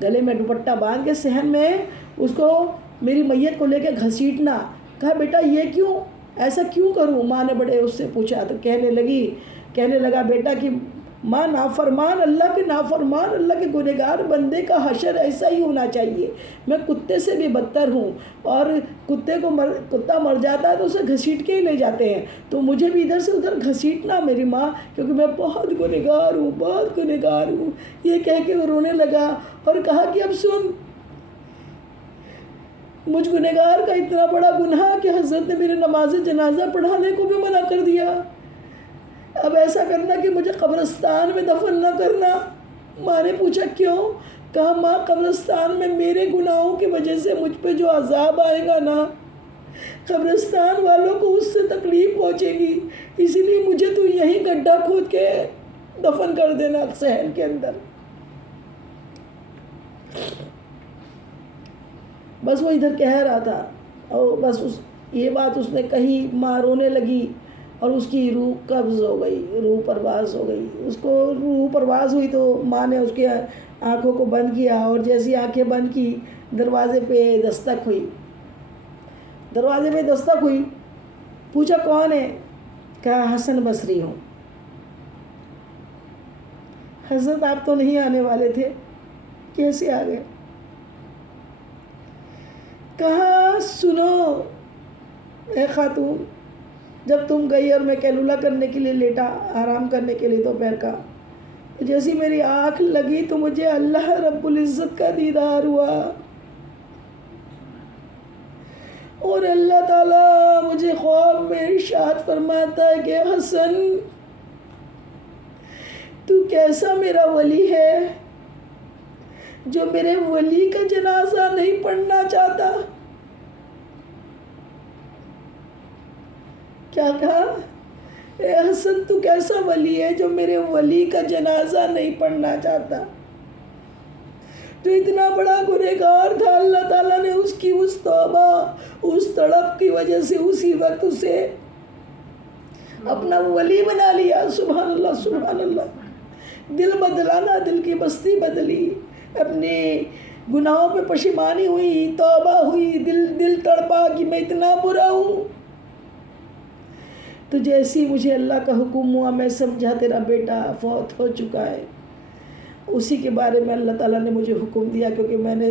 گلے میں دوپٹہ باندھ کے صحن میں اس کو، میری میت کو لے کے گھسیٹنا. کہا بیٹا یہ کیوں، ایسا کیوں کروں؟ ماں نے بڑے اس سے پوچھا. تو کہنے لگا بیٹا کہ ماں نافرمان اللہ کے گنہگار بندے کا حشر ایسا ہی ہونا چاہیے. میں کتے سے بھی بدتر ہوں، اور کتا مر جاتا ہے تو اسے گھسیٹ کے ہی لے جاتے ہیں، تو مجھے بھی ادھر سے ادھر گھسیٹنا میری ماں، کیونکہ میں بہت گنہگار ہوں. یہ کہہ کے وہ رونے لگا اور کہا کہ اب سن، مجھ گنہگار کا اتنا بڑا گناہ کہ حضرت نے میرے نماز جنازہ پڑھانے کو بھی منع کر دیا. اب ایسا کرنا کہ مجھے قبرستان میں دفن نہ کرنا. ماں نے پوچھا کیوں؟ کہا ماں، قبرستان میں میرے گناہوں کی وجہ سے مجھ پہ جو عذاب آئے گا نا، قبرستان والوں کو اس سے تکلیف پہنچے گی، اسی لیے مجھے تو یہیں گڈھا کھود کے دفن کر دینا صحن کے اندر. بس وہ ادھر کہہ رہا تھا، اور بس یہ بات اس نے کہی، ماں رونے لگی اور اس کی روح قبض ہو گئی، روح پرواز ہو گئی. اس کو روح پرواز ہوئی تو ماں نے اس کے آنکھوں کو بند کیا، اور جیسی آنکھیں بند کی دروازے پہ دستک ہوئی. پوچھا کون ہے؟ کہا حسن بصری ہوں. حضرت آپ تو نہیں آنے والے تھے، کیسے آ گئے؟ کہا سنو اے خاتون، جب تم گئی اور میں قیلولہ کرنے کے لیے لیٹا، آرام کرنے کے لیے دوپہر کا، جیسی میری آنکھ لگی تو مجھے اللہ رب العزت کا دیدار ہوا، اور اللہ تعالیٰ مجھے خواب میں ارشاد فرماتا ہے کہ حسن، تو کیسا میرا ولی ہے جو میرے ولی کا جنازہ نہیں پڑھنا چاہتا. کیا کہا؟ اے حسن، تو کیسا ولی ہے جو میرے ولی کا جنازہ نہیں پڑھنا چاہتا. جو اتنا بڑا گنہگار تھا، اللہ تعالیٰ نے اس کی اس توبہ، اس تڑپ کی وجہ سے اسی وقت اسے اپنا ولی بنا لیا. سبحان اللہ سبحان اللہ. دل بدلانا، دل کی بستی بدلی، اپنے گناہوں پہ پشیمانی ہوئی، توبہ ہوئی، دل تڑپا کہ میں اتنا برا ہوں. تو جیسی مجھے اللہ کا حکم ہوا، میں سمجھا تیرا بیٹا فوت ہو چکا ہے. اسی کے بارے میں اللہ تعالیٰ نے مجھے حکم دیا، کیونکہ میں نے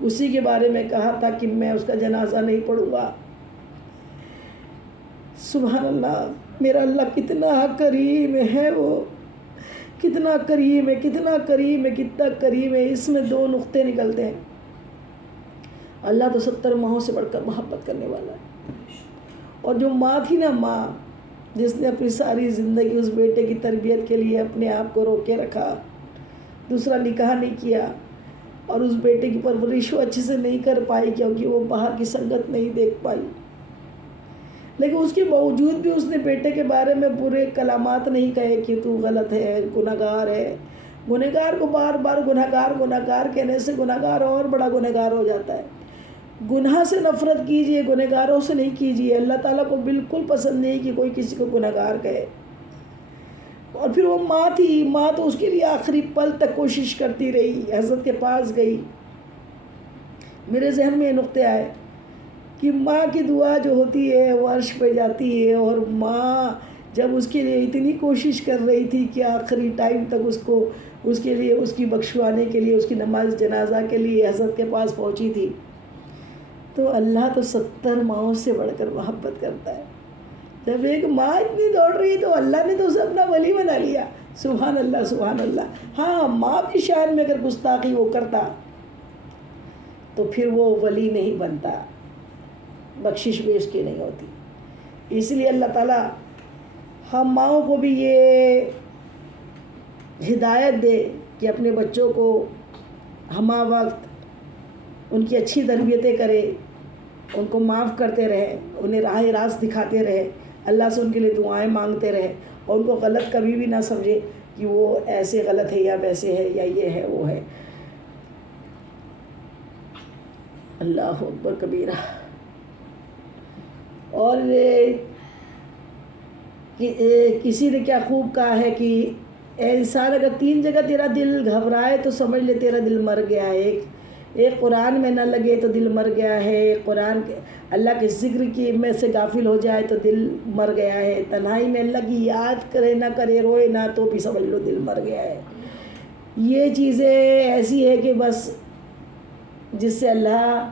اسی کے بارے میں کہا تھا کہ میں اس کا جنازہ نہیں پڑھوں گا. سبحان اللہ. میرا اللہ کتنا کریم ہے، وہ کتنا کریم ہے، کتنا کریم ہے، کتنا کریم ہے. اس میں دو نقطے نکلتے ہیں. اللہ تو 70 ماہوں سے بڑھ کر محبت کرنے والا ہے. اور جو ماں تھی نا، ماں جس نے اپنی ساری زندگی اس بیٹے کی تربیت کے لیے اپنے آپ کو روکے رکھا، دوسرا نکاح نہیں کیا، اور اس بیٹے کی پرورش وہ اچھے سے نہیں کر پائی کیونکہ وہ باہر کی سنگت نہیں دیکھ پائی. لیکن اس کے باوجود بھی اس نے بیٹے کے بارے میں برے کلمات نہیں کہے کہ تو غلط ہے، گنہگار ہے. گنہگار کو بار بار گنہگار کہنے سے گنہگار اور بڑا گنہگار ہو جاتا ہے. گناہ سے نفرت کیجئے، گنہگاروں سے نہیں کیجئے. اللہ تعالیٰ کو بالکل پسند نہیں کہ کوئی کسی کو گنہگار کہے. اور پھر وہ ماں تھی، ماں تو اس کے لیے آخری پل تک کوشش کرتی رہی. حضرت کے پاس گئی. میرے ذہن میں یہ نقطے آئے کہ ماں کی دعا جو ہوتی ہے وہ عرش پہ جاتی ہے، اور ماں جب اس کے لیے اتنی کوشش کر رہی تھی کہ آخری ٹائم تک اس کے لیے اس کی بخشوانے کے لیے، اس کی نماز جنازہ کے لیے حضرت کے پاس پہنچی تھی. تو اللہ تو 70 ماہوں سے بڑھ کر محبت کرتا ہے. جب ایک ماں اتنی دوڑ رہی تو اللہ نے تو اسے اپنا ولی بنا لیا. سبحان اللہ سبحان اللہ. ہاں، ماں کی شان میں اگر گستاخی وہ کرتا تو پھر وہ ولی نہیں بنتا، بخشش بھی اس کی نہیں ہوتی. اس لیے اللہ تعالیٰ ہم ماؤں کو بھی یہ ہدایت دے کہ اپنے بچوں کو ہمہ وقت ان کی اچھی تربیتیں کرے، ان کو معاف کرتے رہے، انہیں راہ راست دکھاتے رہے، اللہ سے ان کے لیے دعائیں مانگتے رہے، اور ان کو غلط کبھی بھی نہ سمجھے کہ وہ ایسے غلط ہے یا ویسے ہے یا یہ ہے وہ ہے. اللہ اکبر کبیرہ. اور کسی نے کیا خوب کہا ہے کہ اے انسان، اگر 3 جگہ تیرا دل گھبرائے تو سمجھ لے تیرا دل مر گیا ہے. ایک قرآن میں نہ لگے تو دل مر گیا ہے، ایک قرآن کے اللہ کے ذکر کی میں سے غافل ہو جائے تو دل مر گیا ہے، تنہائی میں اللہ کی یاد کرے نہ کرے، روئے نہ تو بھی سمجھ لو دل مر گیا ہے۔ یہ چیزیں ایسی ہے کہ بس جس سے اللہ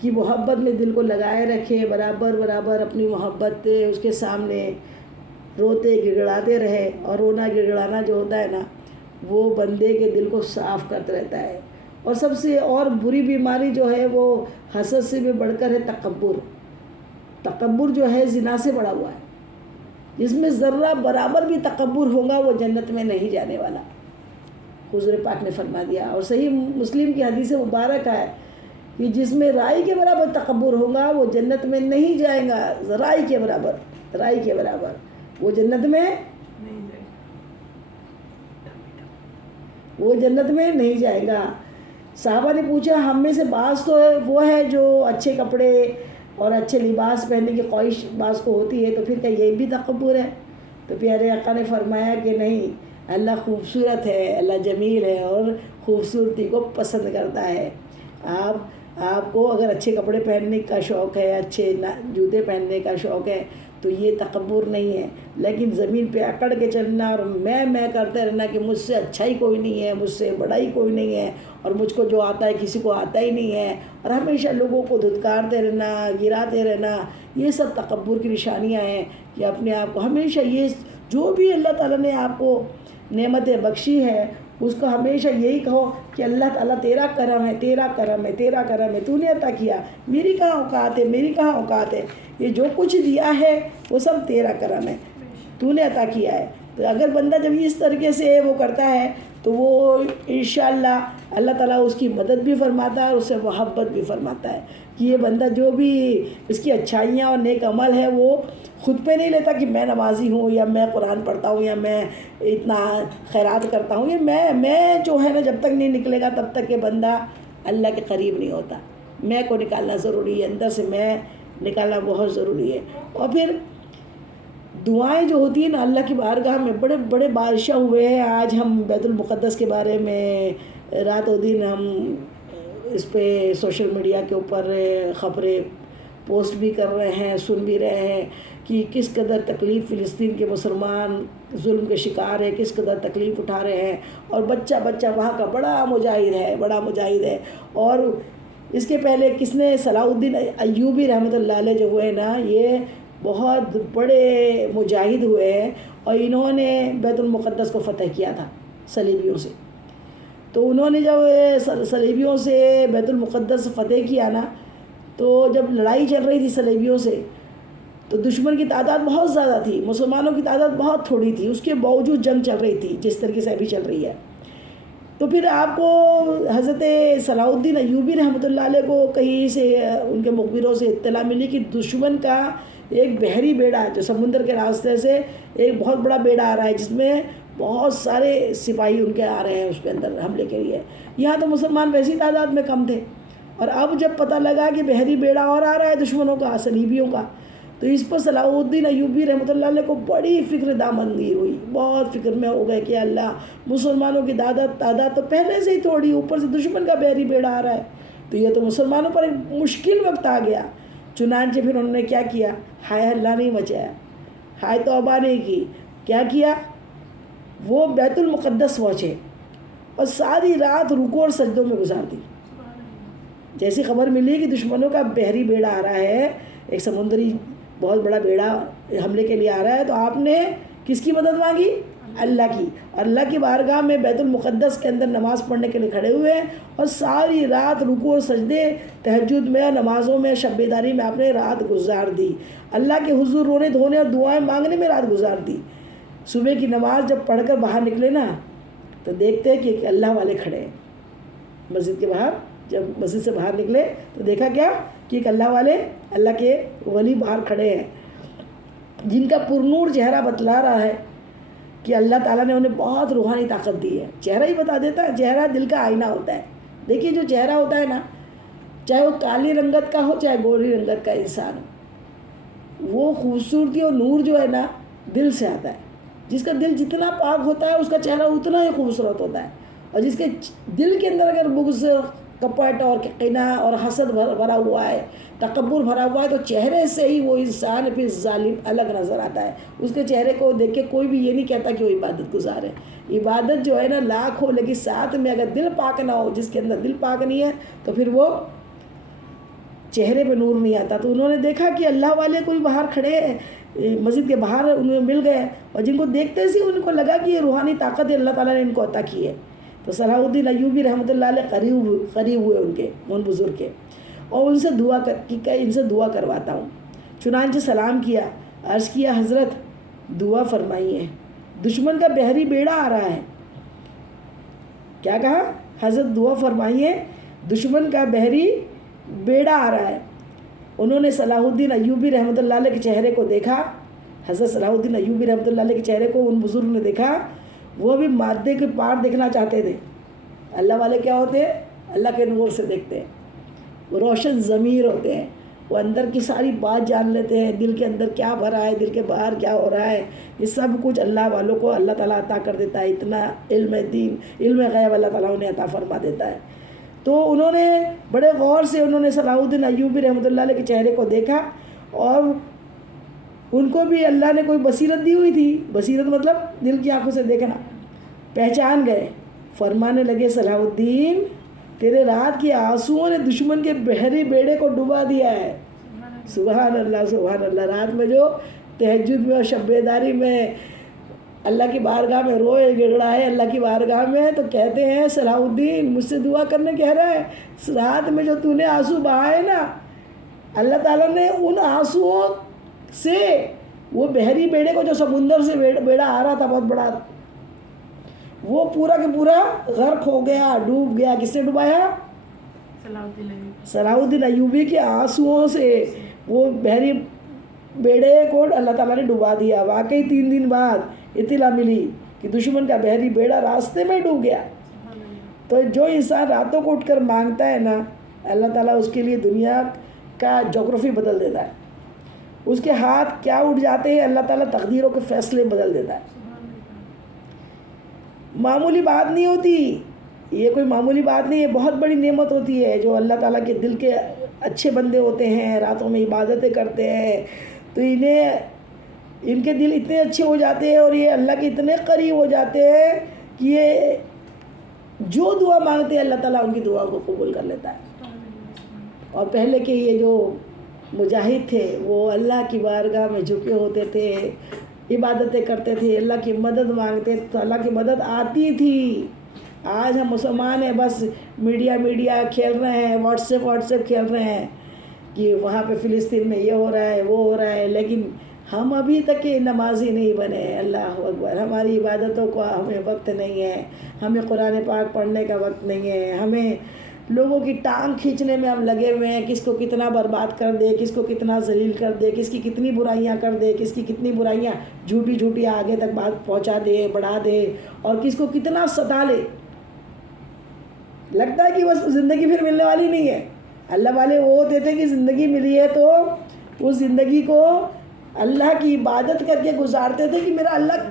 کی محبت میں دل کو لگائے رکھے، برابر برابر اپنی محبت اس کے سامنے روتے گڑگڑاتے رہے، اور رونا گڑگڑانا جو ہوتا ہے نا وہ بندے کے دل کو صاف کرتا رہتا ہے۔ اور سب سے اور بری بیماری جو ہے وہ حسد سے بھی بڑھ کر ہے تکبر۔ تکبر جو ہے زنا سے بڑا ہوا ہے، جس میں ذرہ برابر بھی تکبر ہوگا وہ جنت میں نہیں جانے والا، حضور پاک نے فرما دیا۔ اور صحیح مسلم کی حدیث مبارک ہے کہ جس میں رائی کے برابر تکبر ہوگا وہ جنت میں نہیں جائے گا، رائی کے برابر، رائی کے برابر وہ جنت میں نہیں جائے گا۔ صحابہ نے پوچھا ہم میں سے بعض تو وہ ہے جو اچھے کپڑے اور اچھے لباس پہننے کی خواہش بعض کو ہوتی ہے، تو پھر کیا یہ بھی تکبر ہے؟ تو پیارے آقا نے فرمایا کہ نہیں، اللہ خوبصورت ہے، اللہ جمیل ہے اور خوبصورتی کو پسند کرتا ہے۔ آپ کو اگر اچھے کپڑے پہننے کا شوق ہے، اچھے جوتے پہننے کا شوق ہے تو یہ تکبر نہیں ہے، لیکن زمین پہ اکڑ کے چلنا اور میں کرتے رہنا کہ مجھ سے اچھا ہی کوئی نہیں ہے، مجھ سے بڑا ہی کوئی نہیں ہے، اور مجھ کو جو آتا ہے کسی کو آتا ہی نہیں ہے، اور ہمیشہ لوگوں کو دھتکارتے رہنا، گراتے رہنا، یہ سب تکبر کی نشانیاں ہیں کہ اپنے آپ کو ہمیشہ یہ جو بھی اللہ تعالیٰ نے آپ کو نعمتیں بخشی ہے اس کو ہمیشہ یہی کہو کہ اللہ تعالیٰ تیرا کرم ہے، تیرا کرم ہے، تیرا کرم ہے، تو نے عطا کیا، میری کہاں اوقات ہے، میری کہاں اوقات ہے، یہ جو کچھ دیا ہے وہ سب تیرا کرم ہے، تو نے عطا کیا ہے۔ تو اگر بندہ جب اس طریقے سے وہ کرتا ہے تو وہ انشاءاللہ اللہ تعالیٰ اس کی مدد بھی فرماتا ہے اور اس سے محبت بھی فرماتا ہے کہ یہ بندہ جو بھی اس کی اچھائیاں اور نیک عمل ہے وہ خود پہ نہیں لیتا کہ میں نمازی ہوں یا میں قرآن پڑھتا ہوں یا میں اتنا خیرات کرتا ہوں، یہ میں جو ہے نا جب تک نہیں نکلے گا تب تک کہ بندہ اللہ کے قریب نہیں ہوتا۔ میں کو نکالنا ضروری ہے، اندر سے میں نکالنا بہت ضروری ہے۔ اور پھر دعائیں جو ہوتی ہیں نا اللہ کی بارگاہ میں، بڑے بڑے بادشاہ ہوئے ہیں، آج ہم بیت المقدس کے بارے میں رات و دن ہم اس پہ سوشل میڈیا کے اوپر خبریں پوسٹ بھی کر رہے ہیں، سن بھی رہے ہیں کہ کس قدر تکلیف فلسطین کے مسلمان ظلم کے شکار ہے، کس قدر تکلیف اٹھا رہے ہیں، اور بچہ وہاں کا بڑا مجاہد ہے۔ اور اس کے پہلے کس نے، صلاح الدین ایوبی رحمۃ اللہ علیہ جو ہوئے نا، یہ بہت بڑے مجاہد ہوئے ہیں، اور انہوں نے بیت المقدس کو فتح کیا تھا صلیبیوں سے۔ تو انہوں نے جب صلیبیوں سے بیت المقدس فتح کیا نا، تو جب لڑائی چل رہی تھی صلیبیوں سے تو دشمن کی تعداد بہت زیادہ تھی، مسلمانوں کی تعداد بہت تھوڑی تھی، اس کے باوجود جنگ چل رہی تھی جس طریقے سے ابھی چل رہی ہے۔ تو پھر آپ کو حضرت صلاح الدین ایوبی رحمۃ اللہ علیہ کو کہیں سے ان کے مخبروں سے اطلاع ملی کہ دشمن کا ایک بحری بیڑا جو سمندر کے راستے سے ایک بہت بڑا بیڑا آ رہا ہے، جس میں بہت سارے سپاہی ان کے آ رہے ہیں اس کے اندر حملے کے لیے۔ یہاں تو مسلمان ویسی تعداد میں کم تھے، اور اب جب پتہ لگا کہ بحری بیڑا اور آ رہا ہے دشمنوں کا، صلیبیوں کا، تو اس پر صلاح الدین ایوبی رحمۃ اللہ علیہ کو بڑی فکر دامندگی ہوئی، بہت فکر میں ہو گئے کہ اللہ مسلمانوں کی تعداد تو پہلے سے ہی تھوڑی، اوپر سے دشمن کا بحری بیڑا آ رہا ہے، تو یہ تو مسلمانوں پر ایک مشکل وقت آ گیا۔ چنانچہ پھر انہوں نے کیا کیا، ہائے اللہ نہیں بچایا، ہائے توبہ نہیں کی، کیا کیا، وہ بیت المقدس پہنچے اور ساری رات رکوع اور سجدوں میں گزار دی۔ جیسی خبر ملی کہ دشمنوں کا بحری بیڑا آ رہا ہے، ایک سمندری بہت بڑا بیڑا حملے کے لیے آ رہا ہے، تو آپ نے کس کی مدد مانگی، اللہ کی، اور اللہ کی بارگاہ میں بیت المقدس کے اندر نماز پڑھنے کے لیے کھڑے ہوئے، اور ساری رات رکوع اور سجدے، تہجد میں، نمازوں میں، شب بیداری میں آپ نے رات گزار دی، اللہ کے حضور رونے دھونے اور دعائیں مانگنے میں رات گزار دی۔ صبح کی نماز جب پڑھ کر باہر نکلے نا تو دیکھتے ہیں کہ اللہ والے کھڑے ہیں مسجد کے باہر۔ جب مسجد سے باہر نکلے تو دیکھا کیا کہ ایک اللہ والے، اللہ کے ولی باہر کھڑے ہیں، جن کا پرنور چہرہ بتلا رہا ہے کہ اللہ تعالیٰ نے انہیں بہت روحانی طاقت دی ہے۔ چہرہ ہی بتا دیتا ہے، چہرہ دل کا آئینہ ہوتا ہے۔ دیکھیے جو چہرہ ہوتا ہے نا، چاہے وہ کالی رنگت کا ہو چاہے گوری رنگت کا انسان ہو، وہ خوبصورتی اور نور جو ہے نا دل سے آتا ہے۔ جس کا دل جتنا پاک ہوتا ہے اس کا چہرہ اتنا ہی خوبصورت ہوتا ہے، اور جس کے دل کے اندر اگر بغض، کپٹ اور قنا اور حسد بھرا ہوا ہے، تکبر بھرا ہوا ہے، تو چہرے سے ہی وہ انسان پھر ظالم الگ نظر آتا ہے. اس کے چہرے کو دیکھ کے کوئی بھی یہ نہیں کہتا کہ وہ عبادت گزار ہے. عبادت جو ہے نا لاکھ ہو، لیکن ساتھ میں اگر دل پاک نہ ہو، جس کے اندر دل پاک نہیں ہے تو پھر وہ چہرے پہ نور نہیں آتا. تو انہوں نے دیکھا کہ اللہ والے کوئی باہر کھڑے ہیں، مسجد کے باہر انہیں مل گئے، اور جن کو دیکھتے سے ان کو لگا کہ یہ روحانی طاقت اللہ تعالیٰ نے ان کو عطا کی ہے. تو صلاح الدین ایوبی رحمۃ اللہ علیہ قریب ہوئے ان بزرگ کے، اور ان سے ان سے دعا کرواتا ہوں. چنانچہ سلام کیا، عرض کیا حضرت دعا فرمائیے، دشمن کا بحری بیڑا آ رہا ہے. کیا کہا؟ حضرت دعا فرمائیے، دشمن کا بحری بیڑا آ رہا ہے. انہوں نے صلاح الدین ایوبی رحمۃ اللہ علیہ کے چہرے کو دیکھا. حضرت صلاح الدین ایوبی رحمۃ اللہ علیہ کے چہرے کو ان بزرگ نے دیکھا. وہ بھی مادے کے پار دیکھنا چاہتے تھے. اللہ والے کیا ہوتے ہیں؟ اللہ کے نور سے دیکھتے ہیں. وہ روشن ضمیر ہوتے ہیں، وہ اندر کی ساری بات جان لیتے ہیں، دل کے اندر کیا بھرا ہے، دل کے باہر کیا ہو رہا ہے، یہ سب کچھ اللہ والوں کو اللہ تعالیٰ عطا کر دیتا ہے. اتنا علم دین، علم غیب اللہ تعالیٰ انہیں عطا فرما دیتا ہے. تو انہوں نے بڑے غور سے انہوں نے صلاح الدین ایوبی رحمۃ اللہ علیہ کے چہرے کو دیکھا، اور ان کو بھی اللہ نے کوئی بصیرت دی ہوئی تھی. بصیرت مطلب دل کی آنکھوں سے دیکھنا. پہچان گئے. فرمانے لگے صلاح الدین تیرے رات کے آنسوؤں نے دشمن کے بحری بیڑے کو ڈبا دیا ہے. سبحان اللہ سبحان اللہ. رات میں جو تہجد میں اور شب بیداری میں اللہ کی بارگاہ میں روئے گڑگڑا ہے اللہ کی بارگاہ میں، تو کہتے ہیں صلاح الدین مجھ سے دعا کرنے کہہ رہا ہے، رات میں جو تو نے آنسو بہائے نا، اللہ تعالیٰ نے ان آنسوؤں سے وہ بحری بیڑے کو، جو سمندر سے بیڑا آ رہا تھا بہت بڑا، وہ پورا کہ پورا غرق ہو گیا، ڈوب گیا. کس نے ڈبایا؟ صلاح الدین ایوبی کے آنسوؤں سے وہ بحری بیڑے کو اللہ تعالیٰ نے ڈبا دیا. واقعی 3 دن بعد اطلاع ملی کہ دشمن کا بحری بیڑا راستے میں ڈوب گیا. تو جو انسان راتوں کو اٹھ کر مانگتا ہے نا، اللہ تعالیٰ اس کے لیے دنیا کا جغرافی بدل دیتا ہے. اس کے ہاتھ کیا اٹھ جاتے ہیں، اللہ تعالیٰ تقدیروں کے فیصلے بدل دیتا ہے. معمولی بات نہیں ہوتی یہ، کوئی معمولی بات نہیں ہے، بہت بڑی نعمت ہوتی ہے. جو اللہ تعالیٰ کے دل کے اچھے بندے ہوتے ہیں، راتوں میں عبادتیں کرتے ہیں، تو ان کے دل اتنے اچھے ہو جاتے ہیں اور یہ اللہ کے اتنے قریب ہو جاتے ہیں کہ یہ جو دعا مانگتے ہیں اللہ تعالیٰ ان کی دعا کو قبول کر لیتا ہے. اور پہلے کے یہ جو مجاہد تھے وہ اللہ کی بارگاہ میں جھکے ہوتے تھے، عبادتیں کرتے تھے، اللہ کی مدد مانگتے تو اللہ کی مدد آتی تھی. آج ہم مسلمان ہیں، بس میڈیا کھیل رہے ہیں، واٹس ایپ کھیل رہے ہیں کہ وہاں پہ فلسطین میں یہ ہو رہا ہے وہ ہو رہا ہے، لیکن ہم ابھی تک نمازی نہیں بنے. اللہ اکبر. ہماری عبادتوں کو ہمیں وقت نہیں ہے، ہمیں قرآن پاک پڑھنے کا وقت نہیں ہے، ہمیں لوگوں کی ٹانگ کھینچنے میں ہم لگے ہوئے ہیں، کس کو کتنا برباد کر دے، کس کو کتنا ذلیل کر دے، کس کی کتنی برائیاں کر دے، کس کی کتنی برائیاں جھوٹی آگے تک بات پہنچا دے، بڑھا دے، اور کس کو کتنا ستا لے. لگتا ہے کہ بس زندگی پھر ملنے والی نہیں ہے. اللہ والے وہ ہوتے تھے کہ زندگی ملی ہے تو اس زندگی کو اللہ کی عبادت کر کے گزارتے تھے کہ میرا اللہ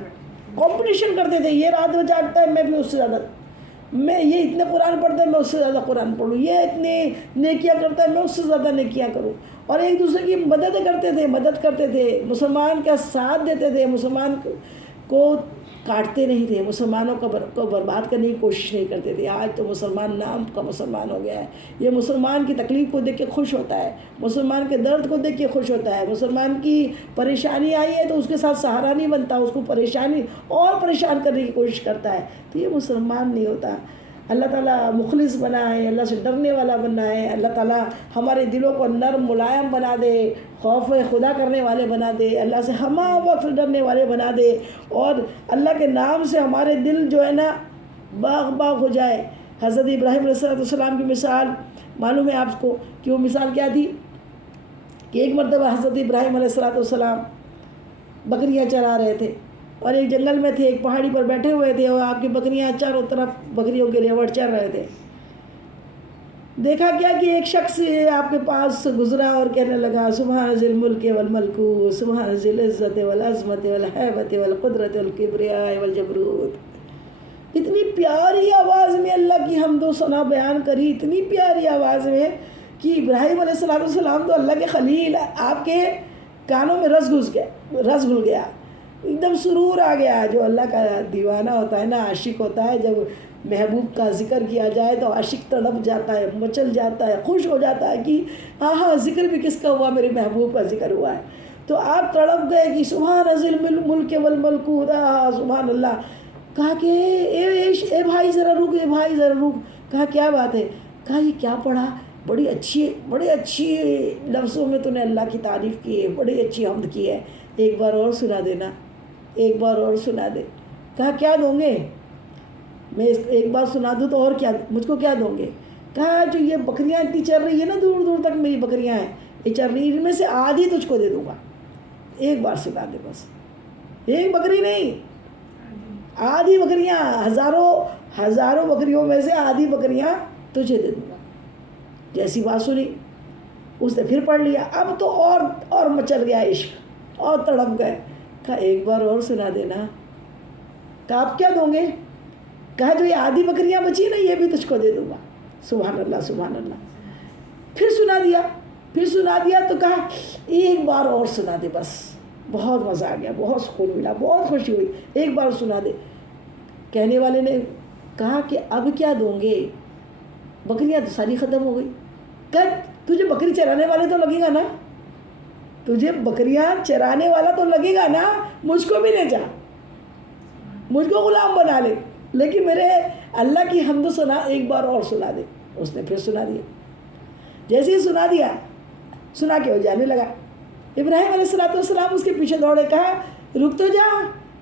کمپٹیشن کرتے تھے. یہ رات میں جاگتا ہے میں بھی اس سے زیادہ، میں یہ اتنے قرآن پڑھتا ہے میں اس سے زیادہ قرآن پڑھوں، یہ اتنے نیکیاں کرتا ہے میں اس سے زیادہ نیکیاں کروں. اور ایک دوسرے کی مدد کرتے تھے، مسلمان کا ساتھ دیتے تھے، مسلمان کو کاٹتے نہیں تھے، مسلمانوں کو برباد کرنے کی کوشش نہیں کرتے تھے. آج تو مسلمان نام کا مسلمان ہو گیا ہے. یہ مسلمان کی تکلیف کو دیکھ کے خوش ہوتا ہے، مسلمان کے درد کو دیکھ کے خوش ہوتا ہے. مسلمان کی پریشانی آئی ہے تو اس کے ساتھ سہارا نہیں بنتا، اس کو پریشان کرنے کی کوشش کرتا ہے. تو یہ مسلمان نہیں ہوتا. اللہ تعالیٰ مخلص بنائے، اللہ سے ڈرنے والا بنائے، اللہ تعالیٰ ہمارے دلوں کو نرم ملائم بنا دے، خوف خدا کرنے والے بنا دے، اللہ سے ہمہ وقت ڈرنے والے بنا دے، اور اللہ کے نام سے ہمارے دل جو ہے نا باغ ہو جائے. حضرت ابراہیم علیہ السلام کی مثال معلوم ہے آپ کو کہ وہ مثال کیا تھی کہ ایک مرتبہ حضرت ابراہیم علیہ السلام بکریاں چرا رہے تھے، اور ایک جنگل میں تھے، ایک پہاڑی پر بیٹھے ہوئے تھے، اور آپ کی بکریاں چاروں طرف بکریوں کے ریوڑ چر رہے تھے. دیکھا کیا کہ ایک شخص آپ کے پاس گزرا اور کہنے لگا سبحان ذی الملک والملکوت، سبحان ذی العزت والعظمت والہیبت والقدرت والکبریاء والجبروت. اتنی پیاری آواز میں اللہ کی حمد و ثنا بیان کری، اتنی پیاری آواز میں کہ ابراہیم علیہ السلام تو اللہ کے خلیل، آپ کے کانوں میں رس گھل گیا، ایک دم سرور آ گیا۔ جو اللہ کا دیوانہ ہوتا ہے نا، عاشق ہوتا ہے، جب محبوب کا ذکر کیا جائے تو عاشق تڑپ جاتا ہے، مچل جاتا ہے، خوش ہو جاتا ہے کہ ہاں ذکر بھی کس کا ہوا، میرے محبوب کا ذکر ہوا ہے۔ تو آپ تڑپ گئے کہ سبحان ذی الملک والملکوت، سبحان اللہ۔ کہا کہ اے بھائی ذرا رک، اے بھائی ذرا رک۔ کہا کیا بات ہے؟ کہا یہ کیا پڑھا، بڑے اچھی لفظوں میں تو نے اللہ کی تعریف کی ہے، بڑی اچھی حمد کی ہے، ایک بار اور سنا دینا، ایک بار اور سنا دے۔ کہا کیا دوں گے؟ میں ایک بار سنا دوں تو اور کیا، مجھ کو کیا دوں گے؟ کہا جو یہ بکریاں اتنی چر رہی ہے نا، دور دور تک میری بکریاں ہیں، یہ چر رہی، ان میں سے آدھی تجھ کو دے دوں گا، ایک بار سنا دے بس۔ ایک بکری نہیں، آدھی بکریاں، ہزاروں بکریوں میں سے آدھی بکریاں تجھے دے دوں گا۔ جیسی بات سنی اس نے پھر پڑھ لیا، اب تو اور مچل گیا عشق، اور تڑپ گئے۔ کہا ایک بار اور سنا دینا۔ کہا آپ کیا دوں گے؟ کہا جو یہ آدھی بکریاں بچی نا، یہ بھی تجھ کو دے دوں گا۔ سبحان اللہ سبحان اللہ۔ پھر سنا دیا تو کہا ایک بار اور سنا دے بس، بہت مزہ آ گیا، بہت سکون ملا، بہت خوشی ہوئی، ایک بار سنا دے۔ کہنے والے نے کہا کہ اب کیا دوں گے، بکریاں تو ساری ختم ہو گئی۔ کہ تجھے بکری چرانے والے تو لگے گا نا، تجھے بکریاں چرانے والا تو لگے گا نا، مجھ کو بھی لے جا، مجھ کو غلام بنا لے، لیکن میرے اللہ کی حمد و ثنا ایک بار اور سنا دے۔ اس نے پھر سنا دیا۔ جیسے ہی سنا کے وہ جانے لگا۔ ابراہیم علیہ السلام اس کے پیچھے دوڑے، کہا رک تو جا،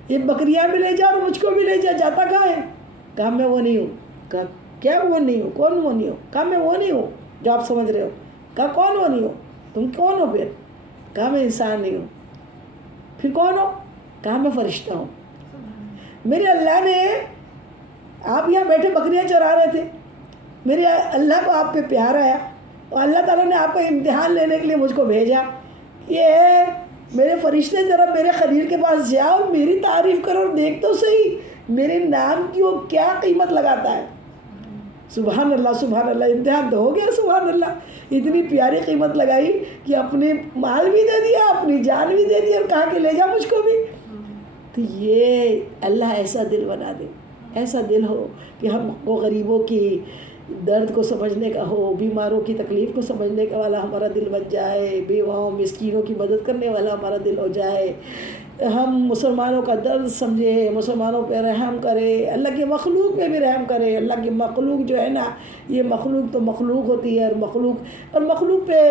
یہ بکریاں بھی لے جا اور مجھ کو بھی لے جا، جاتا کہاں ہے؟ کہا میں وہ نہیں ہوں۔ کہا کیا وہ نہیں ہوں؟ کون وہ نہیں ہو؟ کہا میں وہ نہیں ہوں جو آپ سمجھ رہے ہو۔ کہا کون وہ نہیں ہو؟ تم کون ہو پھر؟ کہا میں انسان نہیں ہوں۔ پھر کون ہو؟ کہا میں فرشتہ ہوں۔ میرے اللہ نے، آپ یہاں بیٹھے بکریاں چرا رہے تھے، میرے اللہ کو آپ پہ پیار آیا اور اللہ تعالیٰ نے آپ کا امتحان لینے کے لیے مجھ کو بھیجا۔ یہ میرے فرشتے ذرا میرے خلیل کے پاس جاؤ، میری تعریف کرو اور دیکھ تو صحیح میرے نام کی وہ کیا قیمت لگاتا ہے۔ سبحان اللہ سبحان اللہ، امتحان تو ہو گیا۔ سبحان اللہ، اتنی پیاری قیمت لگائی کہ اپنے مال بھی دے دیا، اپنی جان بھی دے دی، اور کہا کہ لے جا مجھ کو بھی۔ تو یہ اللہ ایسا دل بنا دے، ایسا دل ہو کہ ہم کو غریبوں کی درد کو سمجھنے کا ہو، بیماروں کی تکلیف کو سمجھنے کا والا ہمارا دل بن جائے، بیواؤں مسکینوں کی مدد کرنے والا ہمارا دل ہو جائے، ہم مسلمانوں کا درد سمجھے، مسلمانوں پہ رحم کرے، اللہ کی مخلوق پہ بھی رحم کرے۔ اللہ کی مخلوق جو ہے نا، یہ مخلوق تو مخلوق ہوتی ہے، اور مخلوق پہ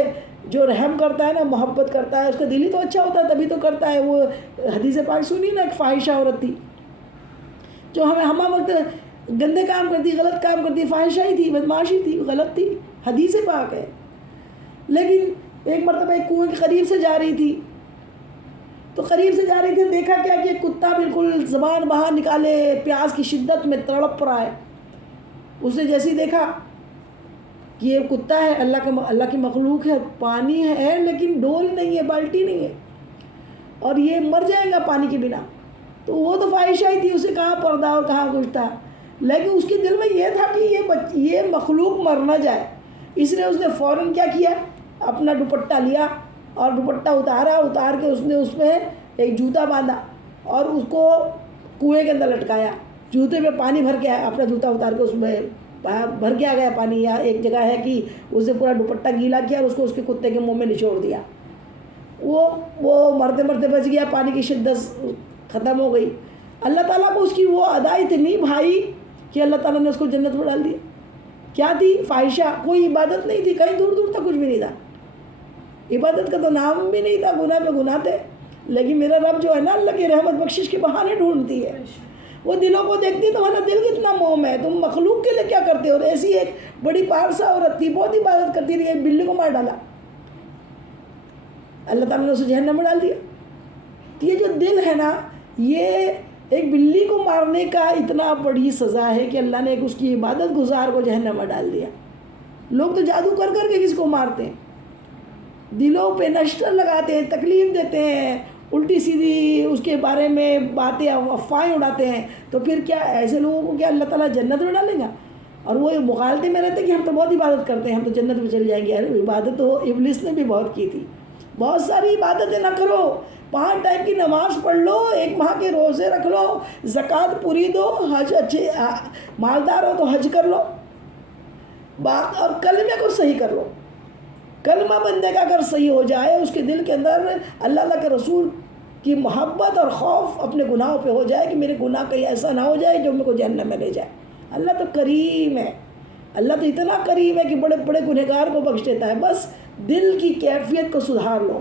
جو رحم کرتا ہے نا، محبت کرتا ہے، اس کا دل ہی تو اچھا ہوتا ہے، تبھی تو کرتا ہے۔ وہ حدیث پاک سنی نا، ایک فاحشہ عورت تھی جو ہمہ وقت گندے کام کرتی، غلط کام کرتی، فاحشہ ہی تھی، بدماشی تھی، غلط تھی، حدیث پاک ہے۔ لیکن ایک مرتبہ ایک کنویں کے قریب سے جا رہی تھی، تو قریب سے جا رہی تھی، دیکھا کیا کہ ایک کتا بالکل زبان باہر نکالے پیاس کی شدت میں تڑپ رہا ہے۔ اس نے جیسے ہی دیکھا کہ یہ کتا ہے، اللہ کی مخلوق ہے، پانی ہے لیکن ڈول نہیں ہے، بالٹی نہیں ہے، اور یہ مر جائے گا پانی کے بنا۔ تو وہ تو فاحشہ ہی تھی، اسے کہاں پردہ اور کہاں کچھ تھا، لیکن اس کے دل میں یہ تھا کہ یہ مخلوق مر نہ جائے، اس لیے اس نے فوراً کیا کیا، اپنا دوپٹہ لیا اور دوپٹہ اتار کے اس نے اس میں ایک جوتا باندھا اور اس کو کنویں کے اندر لٹکایا، جوتے میں پانی بھر کے، اپنا جوتا اتار کے اس میں بھر کے آ گیا پانی۔ یا ایک جگہ ہے کہ اس نے پورا دوپٹہ گیلا کیا اور اس کو اس کے کتے کے منہ میں نچوڑ دیا، وہ مرتے مرتے بچ گیا، پانی کی شدت ختم ہو گئی۔ اللہ تعالیٰ کو اس کی وہ ادا اتنی بھائی کہ اللہ تعالیٰ نے اس کو جنت میں ڈال دیا۔ کیا تھی؟ فاحشہ، کوئی عبادت نہیں تھی، کہیں دور دور تک کچھ بھی نہیں تھا، عبادت کا تو نام بھی نہیں تھا، گناہ پہ گناہ تھے، لیکن میرا رب جو ہے نا، اللہ کی رحمت بخشش کے بہانے ڈھونڈتی ہے، وہ دلوں کو دیکھتی ہے۔ تمہارا دل کتنا موم ہے، تم مخلوق کے لیے کیا کرتے ہو۔ ایسی ایک بڑی پارسا عورت تھی، بہت عبادت کرتی رہی، ایک بلی کو مار ڈالا، اللہ تعالیٰ نے اسے جہنم میں ڈال دیا۔ یہ جو دل ہے نا، یہ ایک بلی کو مارنے کا اتنا بڑی سزا ہے کہ اللہ نے ایک اس کی عبادت گزار کو جہنم میں ڈال دیا۔ لوگ تو جادو کر کے کس کو مارتے ہیں، دلوں پہ نشتر لگاتے ہیں، تکلیف دیتے ہیں، الٹی سیدھی اس کے بارے میں باتیں افواہیں اڑاتے ہیں، تو پھر کیا ایسے لوگوں کو کیا اللہ تعالیٰ جنت میں ڈالے گا؟ اور وہ مغالطے میں رہتے کہ ہم تو بہت عبادت کرتے ہیں، ہم تو جنت میں چل جائیں گے۔ ارے عبادت تو ابلیس نے بھی بہت کی تھی۔ بہت ساری عبادتیں نہ کرو، 5 ٹائم کی نماز پڑھ لو، 1 ماہ کے روزے رکھ لو، زکوٰۃ پوری دو، حج اچھے مالدار ہو تو حج کر لو، اور کلمے کو صحیح کر لو۔ کلمہ بندے کا اگر صحیح ہو جائے، اس کے دل کے اندر اللہ کے رسول کی محبت اور خوف اپنے گناہوں پہ ہو جائے کہ میرے گناہ کہیں ایسا نہ ہو جائے جو میرے کو جہنم میں لے جائے۔ اللہ تو کریم ہے، اللہ تو اتنا کریم ہے کہ بڑے بڑے گنہگار کو بخش دیتا ہے۔ بس دل کی کیفیت کو سدھار لو۔